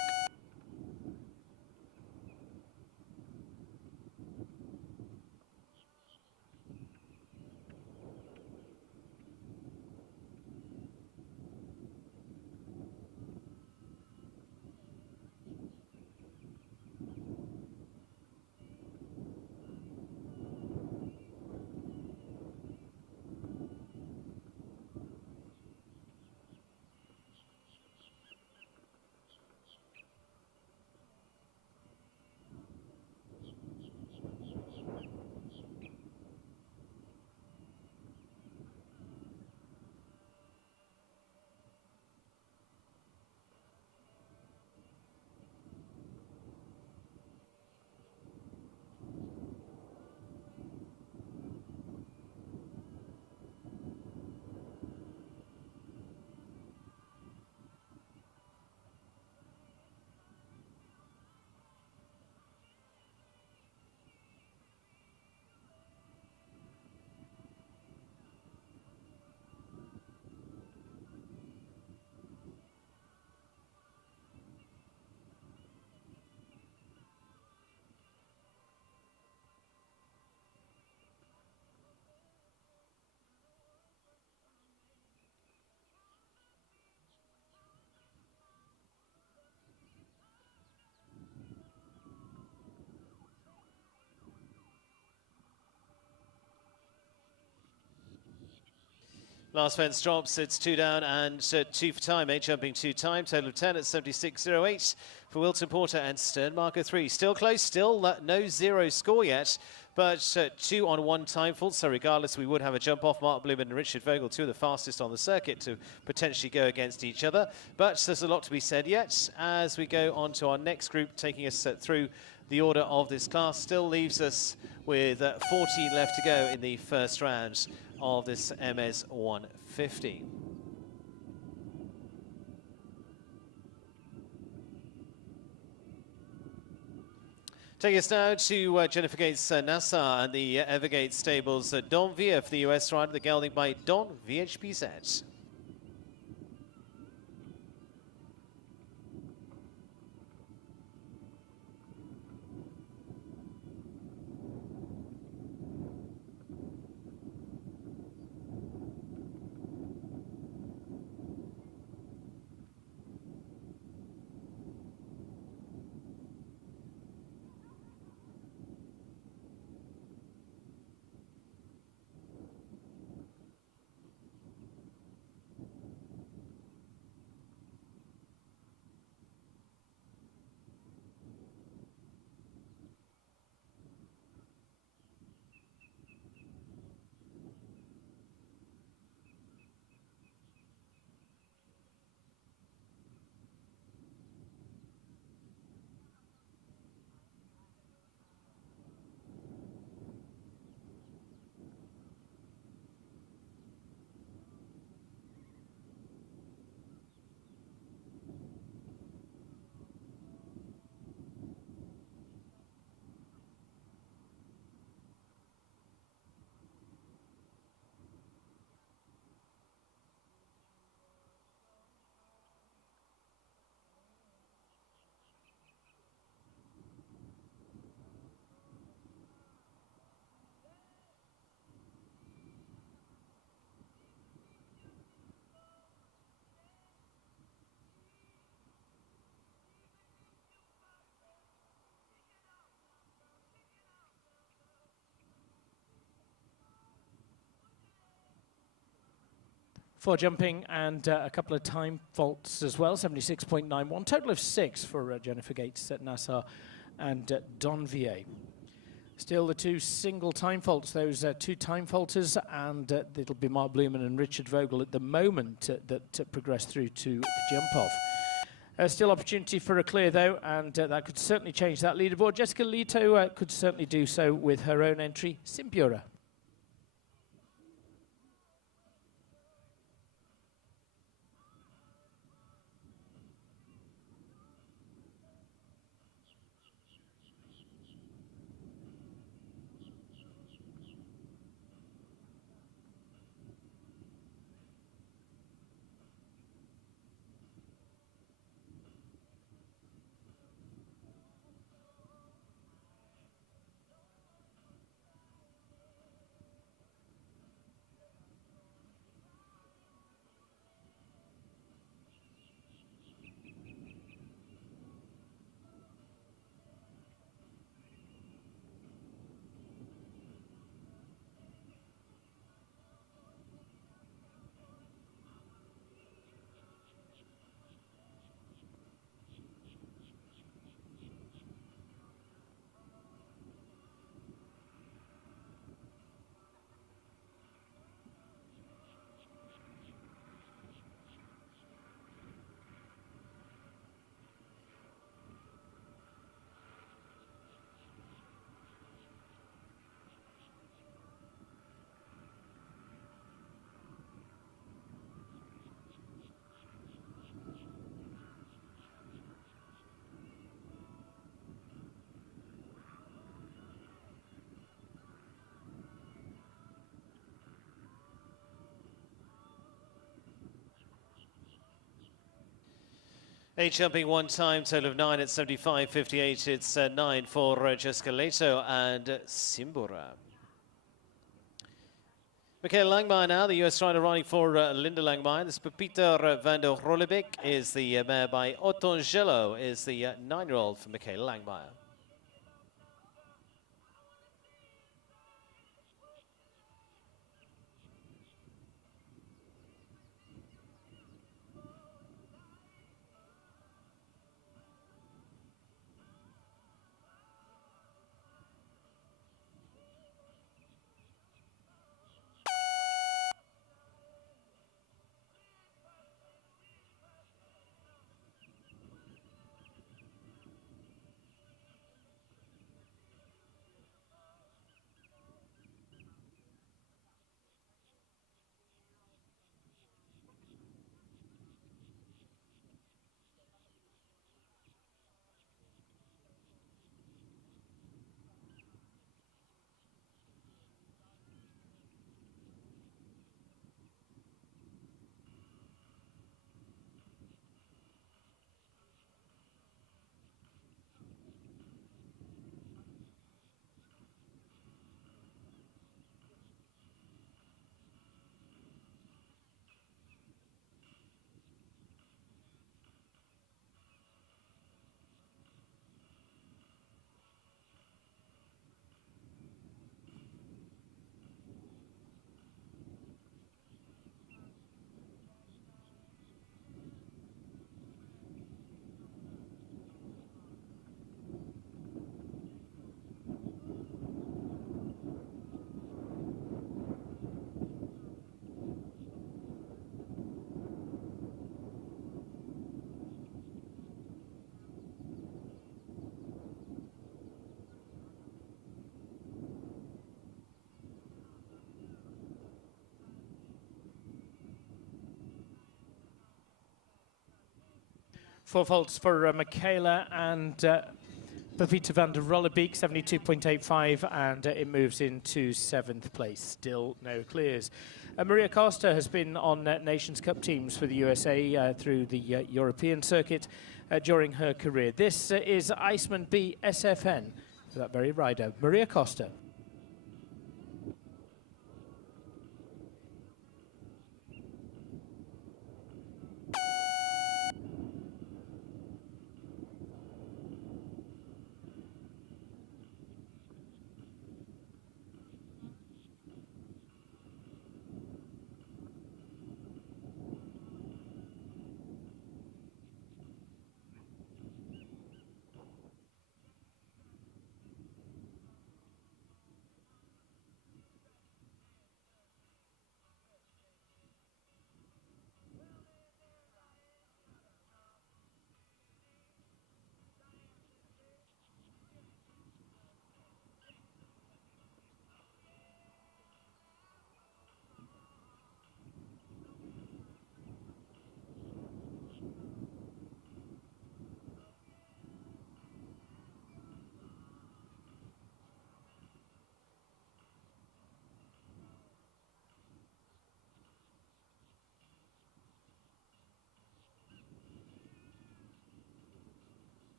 Last fence drops, it's 2 down and 2 for time, 8 jumping 2 time, total of 10 at 76.08 for Wilton Porter and Sternmarker 3. Still close, still no 0 score yet, but 2 on 1 time fault, so regardless we would have a jump off. Mark Bloom and Richard Vogel, 2 of the fastest on the circuit to potentially go against each other, but there's a lot to be said yet as we go on to our next group, taking us through the order of this class. Still leaves us with 14 left to go in the first round of this Hermes 1.50. Take us now to Jennifer Gates Nassau and the Evergate Stables Don Via for the US rider, the gelding by Don VHPZ. For jumping and a couple of time faults as well, 76.91. Total of 6 for Jennifer Gates at Nassau and Don Vier. Still the 2 single time faults, those 2 time faulters, and it'll be Mark Blumen and Richard Vogel at the moment that progress through to the jump off. Still opportunity for a clear, though, and that could certainly change that leaderboard. Jessica Leto could certainly do so with her own entry, Simbura. Eight jumping one time, total of 9 at 75.58. It's 9 for Jessica Leto and Simbura. Michaela Langmeier now, the US rider riding for Linda Langmeier. This Peter van der Rollebeek is the mare by Ottongelo, is the 9-year-old for Michaela Langmeier. Four faults for Michaela and Pavita van der Rollebeek, 72.85, and it moves into 7th place. Still no clears. Maria Costa has been on Nations Cup teams for the USA through the European circuit during her career. This is Iceman B SFN for that very rider, Maria Costa.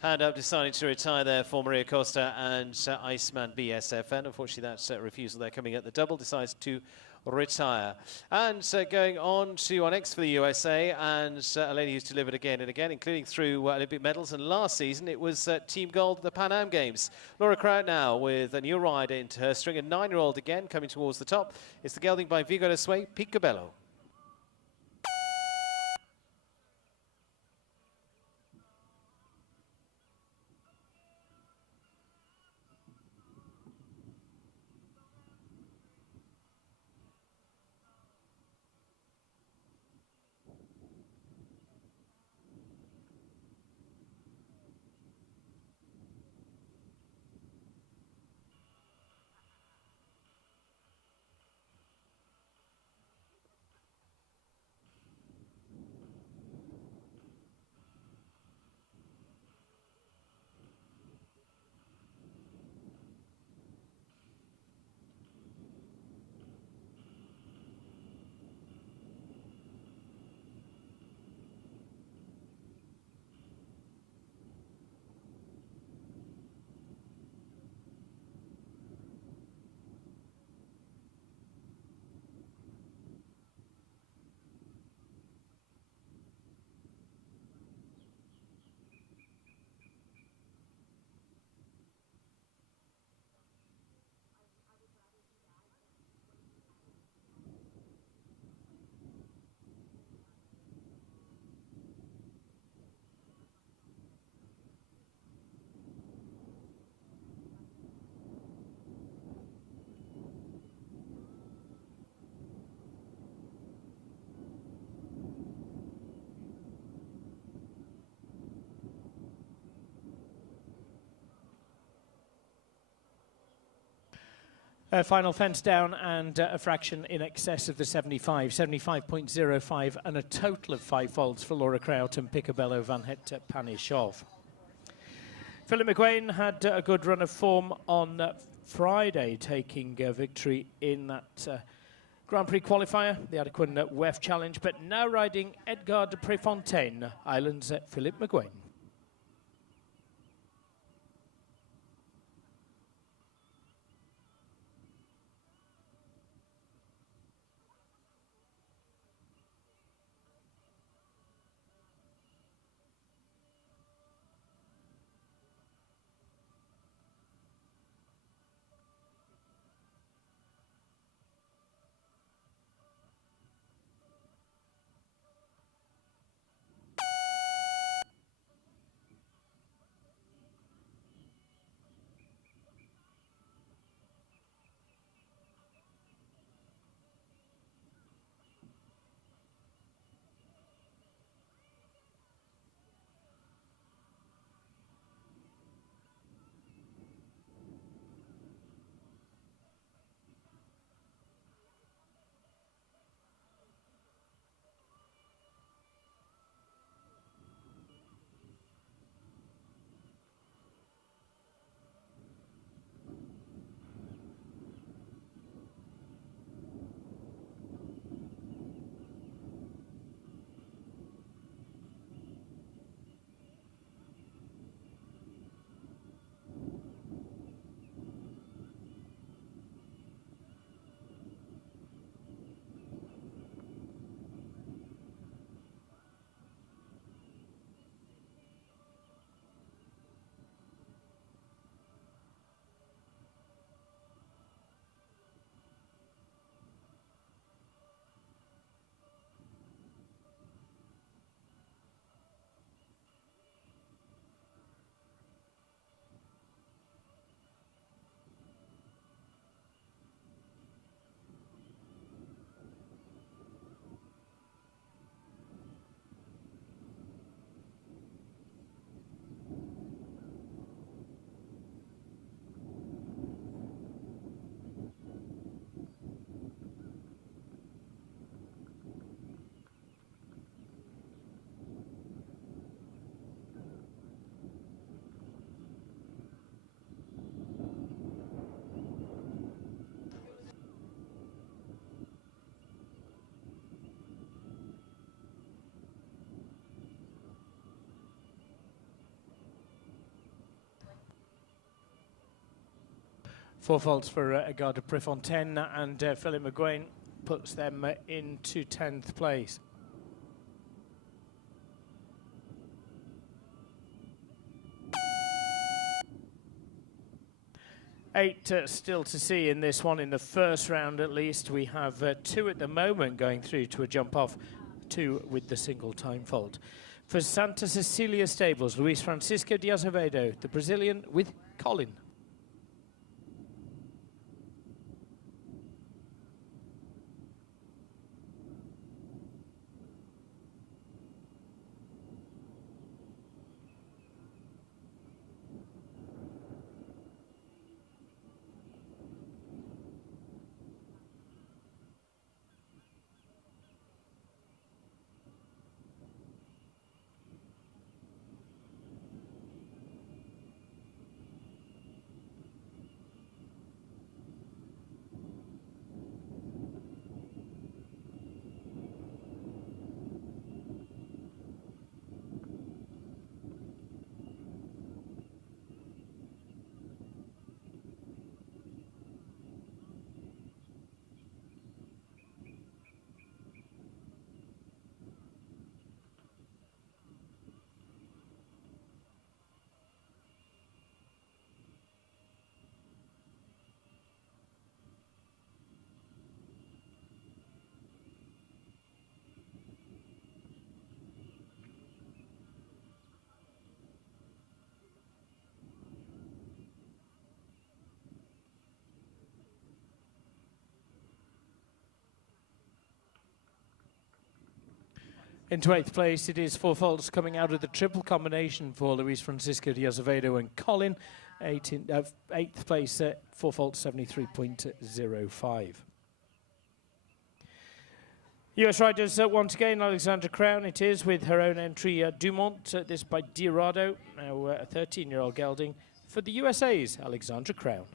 Hand up deciding to retire there for Maria Costa and Iceman BSFN. Unfortunately, that refusal there coming at the double decides to retire. And going on to our next for the USA, and a lady who's delivered again and again, including through Olympic medals. And last season, it was Team Gold at the Pan Am Games. Laura Kraut now with a new rider into her string. A 9-year-old again coming towards the top. It's the gelding by Vigo de Sway, Picobello. Final fence down and a fraction in excess of the 75, 75.05, and a total of 5 faults for Laura Kraut and Picobello Van Het Panishov. Philip McGuane had a good run of form on Friday, taking victory in that Grand Prix qualifier, the Adequan WEF Challenge, but now riding Edgar de Préfontaine, Ireland's Philip McGuane. 4 faults for Garde Prefontaine, and Philip McGuane puts them into 10th place. Eight still to see in this one in the first round at least. We have 2 at the moment going through to a jump off, 2 with the single time fault. For Santa Cecilia Stables, Luis Francisco de Azevedo, the Brazilian with Colin. Into 8th place, it is 4 faults coming out of the triple combination for Luis Francisco de Azevedo and Colin. 8th place, 4 faults, 73.05. US riders once again, Alexandra Crown it is, with her own entry, Dumont, this by Diorado, now a 13-year-old gelding. For the USA's, Alexandra Crown.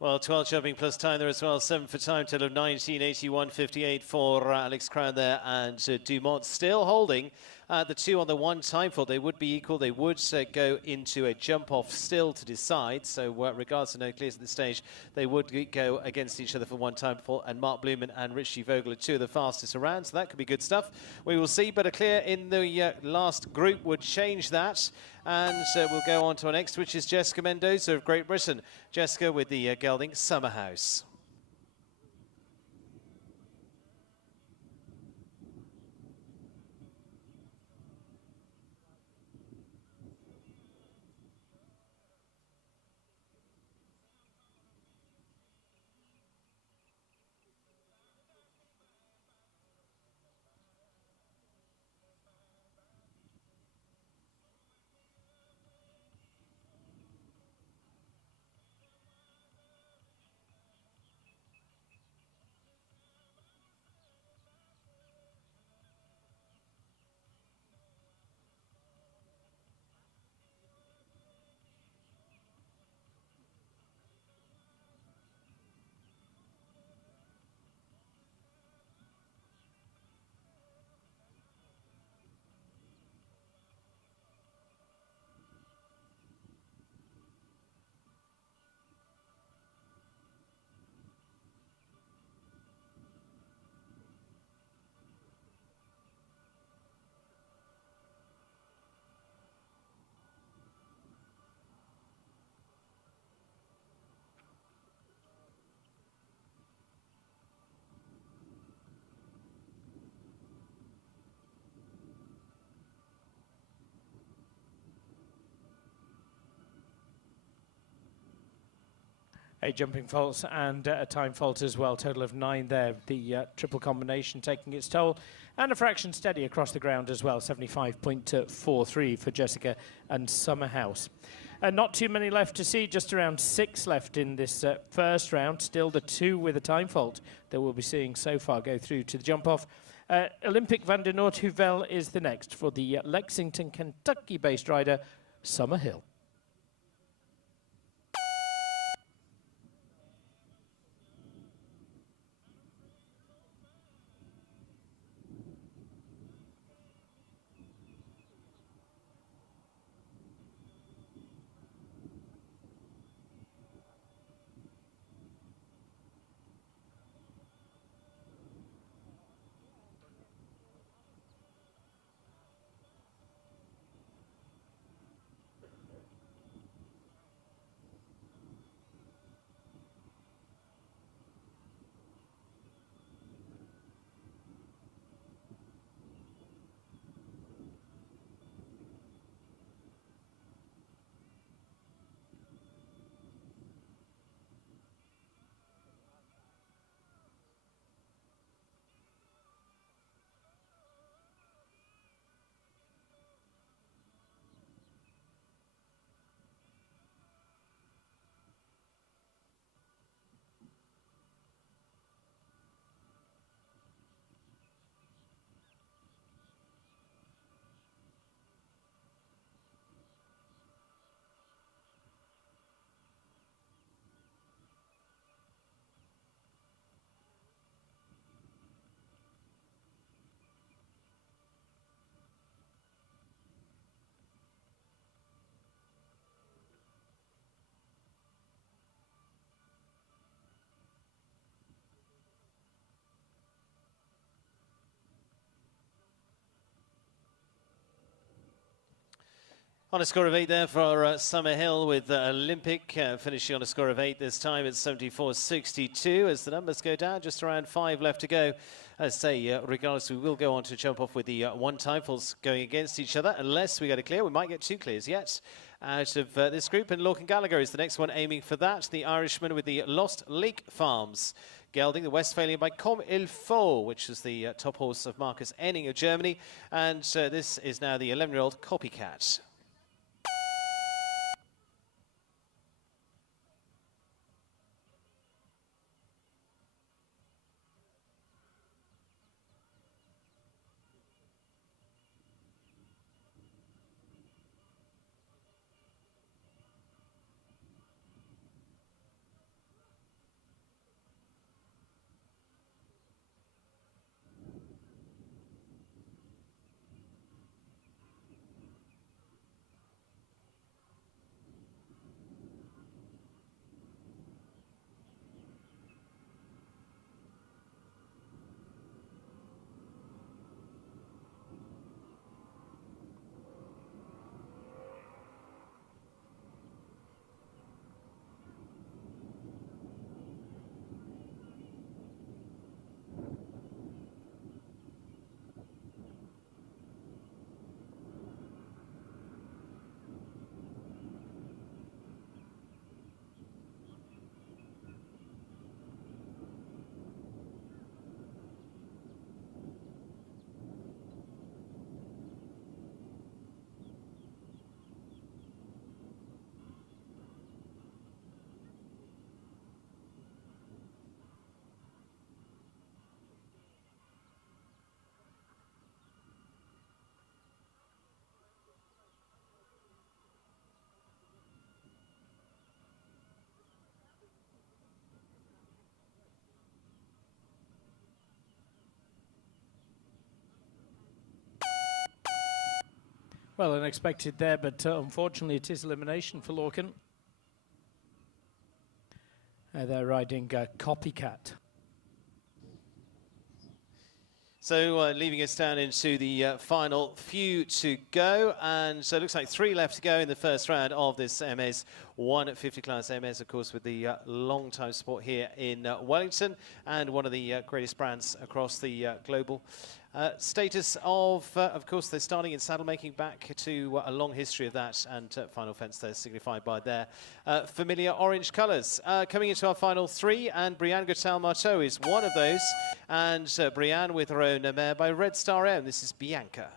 Well, 12 jumping plus time there as well. 7 for time, total of 19.81.58 for Alex Crown there. And Dumont still holding the 2 on the 1 time fault. They would be equal. They would go into a jump off still to decide. So regards to no clears at this stage, they would go against each other for 1 time fault. And Mark Blumen and Richie Vogel are 2 of the fastest around. So that could be good stuff. We will see. But a clear in the last group would change that. And we'll go on to our next, which is Jessica Mendoza of Great Britain. Jessica with the gelding Summerhouse. 8 jumping faults and a time fault as well. Total of 9 there. The triple combination taking its toll. And a fraction steady across the ground as well. 75.43 for Jessica and Summerhouse. Not too many left to see, just around 6 left in this first round. Still the 2 with a time fault that we'll be seeing so far go through to the jump-off. Olympic van der Noort-Heuvel is the next for the Lexington, Kentucky-based rider, Summerhill. On a score of 8 there for Summerhill, with Olympic finishing on a score of 8 this time. It's 74.62 as the numbers go down. Just around 5 left to go. As I say, regardless, we will go on to jump off with the 1 time falls going against each other. Unless we get a clear, we might get 2 clears yet out of this group. And Lorcan Gallagher is the next one aiming for that. The Irishman with the Lost Lake Farms. Gelding, the Westphalian by Comme Il Faut, which is the top horse of Marcus Enning of Germany. And this is now the 11-year-old Copycat. Well, unexpected there, but unfortunately it is elimination for Lorcan. They're riding Copycat. So leaving us down into the final few to go, and so it looks like 3 left to go in the first round of this Hermes 1.50 class. Hermes, of course, with the long-time support here in Wellington, and one of the greatest brands across the global Status of course, they're starting in saddle making, back to a long history of that, and final fence there signified by their familiar orange colours. Coming into our final three, and Brianne Goutal-Marteau is one of those, and Brianne with her own mare by Red Star M. This is Bianca.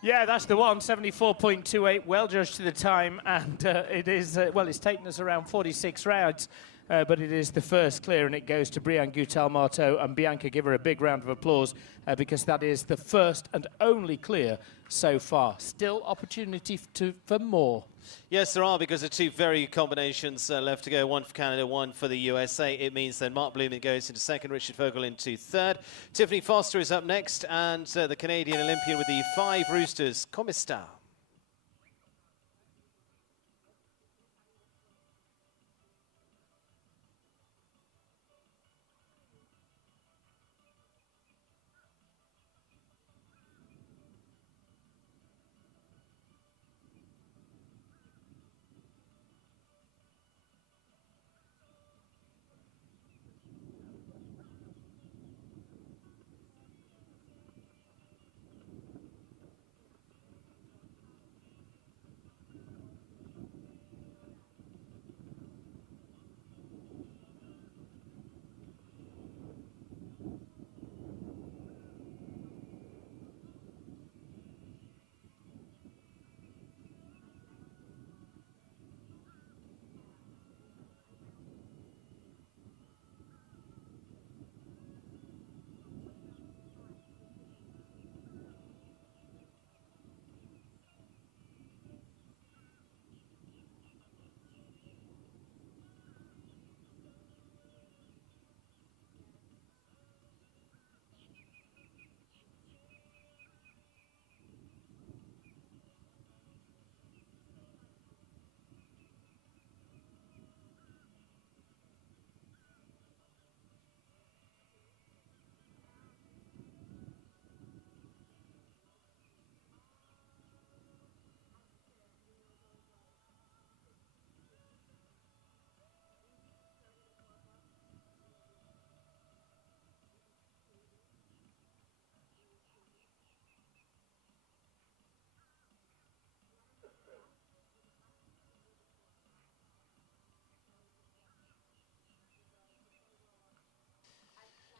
Yeah, that's the one, 74.28, well judged to the time, and it is, well, it's taken us around 46 rounds, but it is the first clear, and it goes to Brianne Goutal-Marteau, and Bianca, give her a big round of applause, because that is the first and only clear so far. Still opportunity for more. Yes, there are, because of two very good combinations left to go, one for Canada, one for the USA. It means then Mark Blooming goes into second, Richard Vogel into third. Tiffany Foster is up next, and the Canadian Olympian with the 5 roosters, Comista.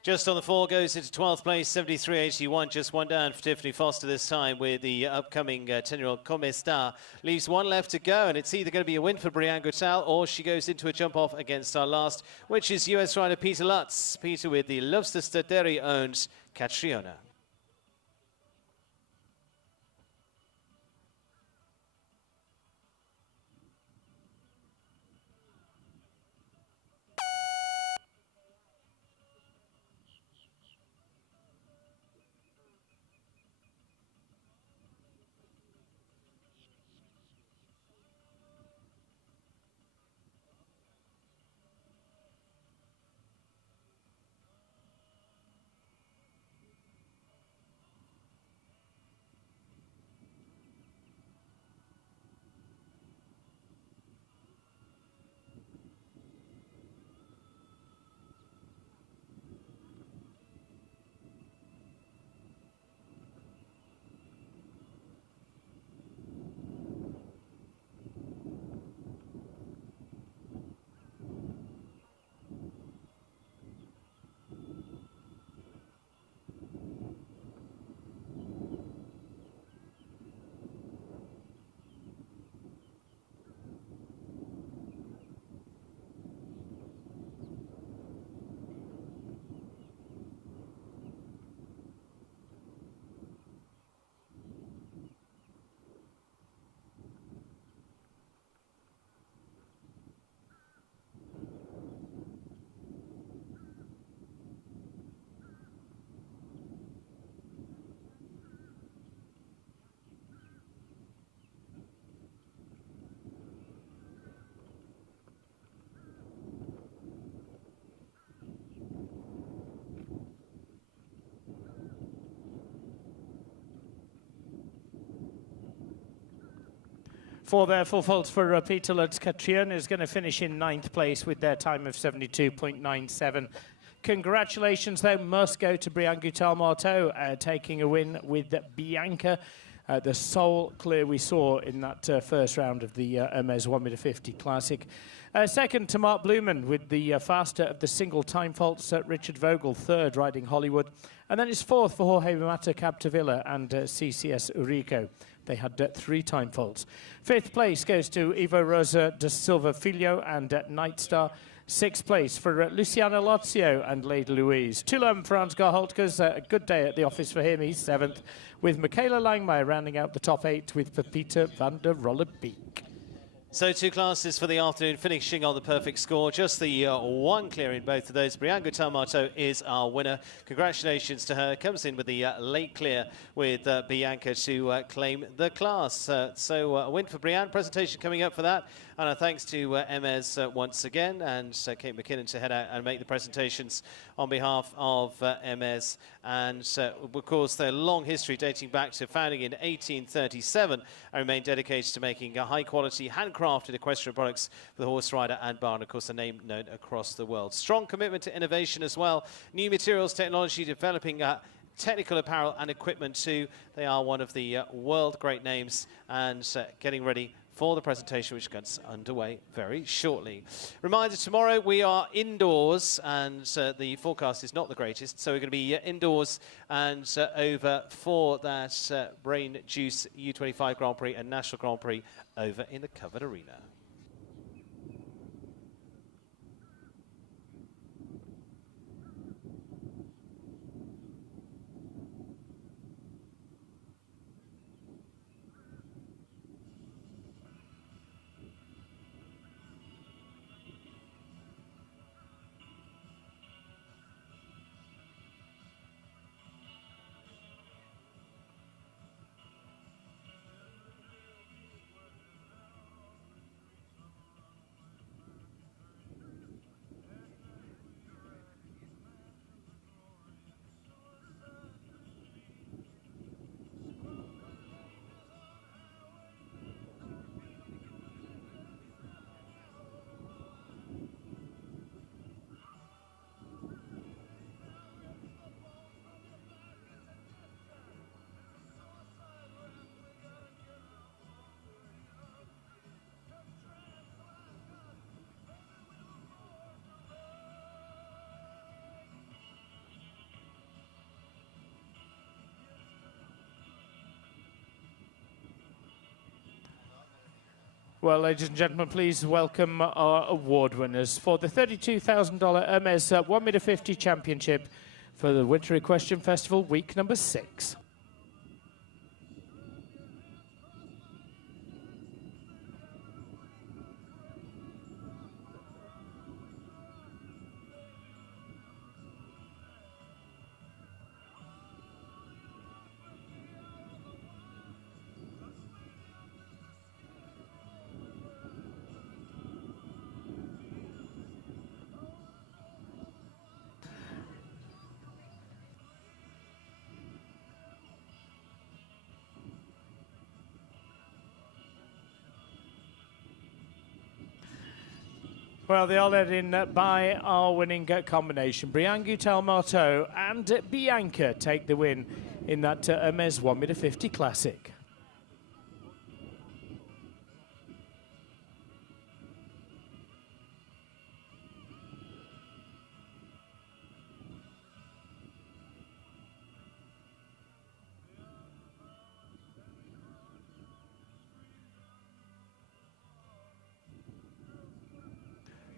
Just on the 4 goes into 12th place, 73.81, just one down for Tiffany Foster this time with the upcoming 10-year-old Comesta. Leaves one left to go, and it's either going to be a win for Brianne Goutal or she goes into a jump-off against our last, which is US rider Peter Lutz. Peter with the Lovster Stateri-owned Catriona. 4 there, full faults for Peter Lutz. Catriona is going to finish in 9th place with their time of 72.97. Congratulations, though, must go to Brianne Goutal-Marteau, taking a win with Bianca. The sole clear we saw in that first round of the Hermes 1.50m Classic. Second to Mark Blumen with the faster of the single time faults. Richard Vogel, third, riding Hollywood. And then it's fourth for Jorge Mata Capdevila and CCS Urico. They had 3 time faults. 5th place goes to Ivo Rosa da Silva Filho and Nightstar. 6th place for Luciana Lozio and Lady Louise. Tulum for Ansgar Holtkes. A good day at the office for him. He's 7th, with Michaela Langmeier rounding out the top 8 with Pepita van der Rollebeek. So 2 classes for the afternoon, finishing on the perfect score. Just the one clear in both of those. Brianne Goutal-Marteau is our winner. Congratulations to her. Comes in with the late clear with Bianca to claim the class. So a win for Brianne. Presentation coming up for that. And thanks to Hermes once again, and Kate McKinnon to head out and make the presentations on behalf of Hermes. And of course, their long history dating back to founding in 1837 and remain dedicated to making high-quality, handcrafted equestrian products for the horse rider and bar, and of course, a name known across the world. Strong commitment to innovation as well. New materials, technology, developing technical apparel and equipment too. They are one of the world great names, and getting ready for the presentation, which gets underway very shortly. Reminder, tomorrow we are indoors, and the forecast is not the greatest, so we're going to be indoors and over for that Brain Juice U25 Grand Prix and National Grand Prix over in the covered arena. Well, ladies and gentlemen, please welcome our award winners for the $32,000 Hermes 1.50m Championship for the Winter Equestrian Festival, week number 6. Well, they are led in by our winning combination. Brianne Goutal-Marteau and Bianca take the win in that Hermes 1.50m Classic.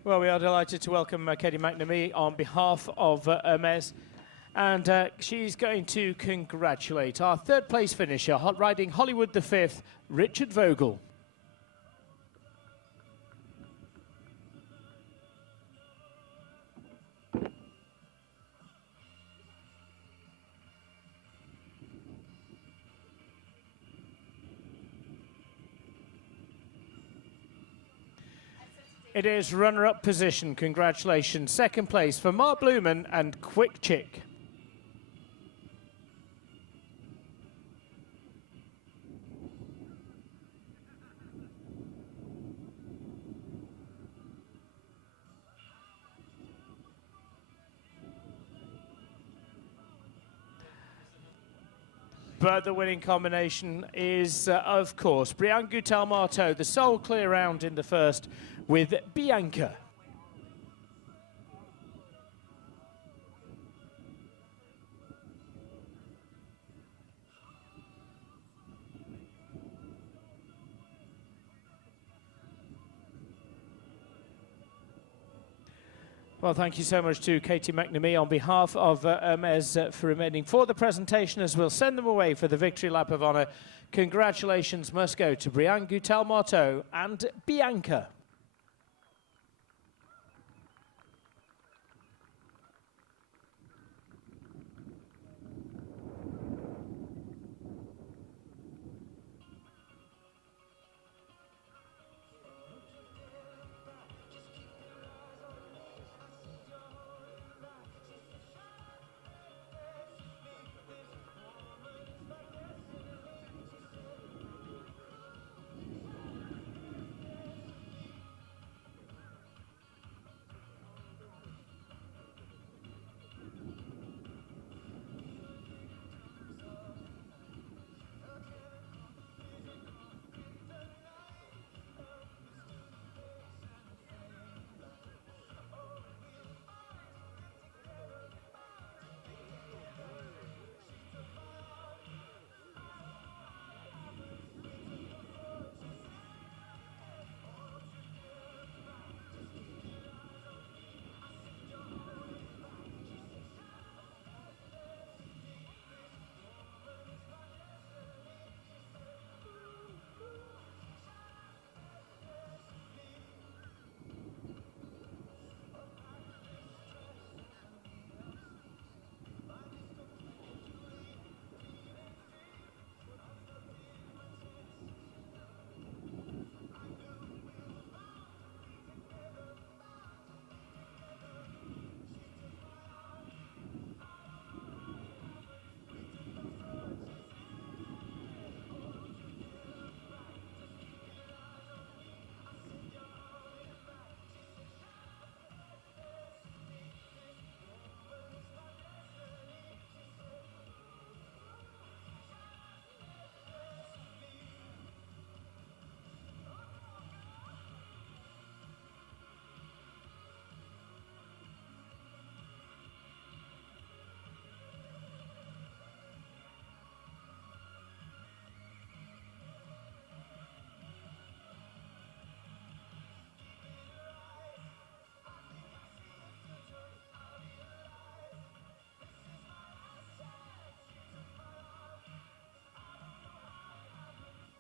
Well, we are delighted to welcome Katie McNamee on behalf of Hermes, and she's going to congratulate our 3rd place finisher, riding Hollywood the 5th, Richard Vogel. It is runner-up position. Congratulations. 2nd place for Mark Blumen and Quick Chick. But the winning combination is, of course, Brianne Goutel-Marteau, the sole clear round in the first with Bianca. Well, thank you so much to Katie McNamee on behalf of Hermes for remaining for the presentation, as we'll send them away for the victory lap of honour. Congratulations must go to Brianne Goutel-Marteau and Bianca.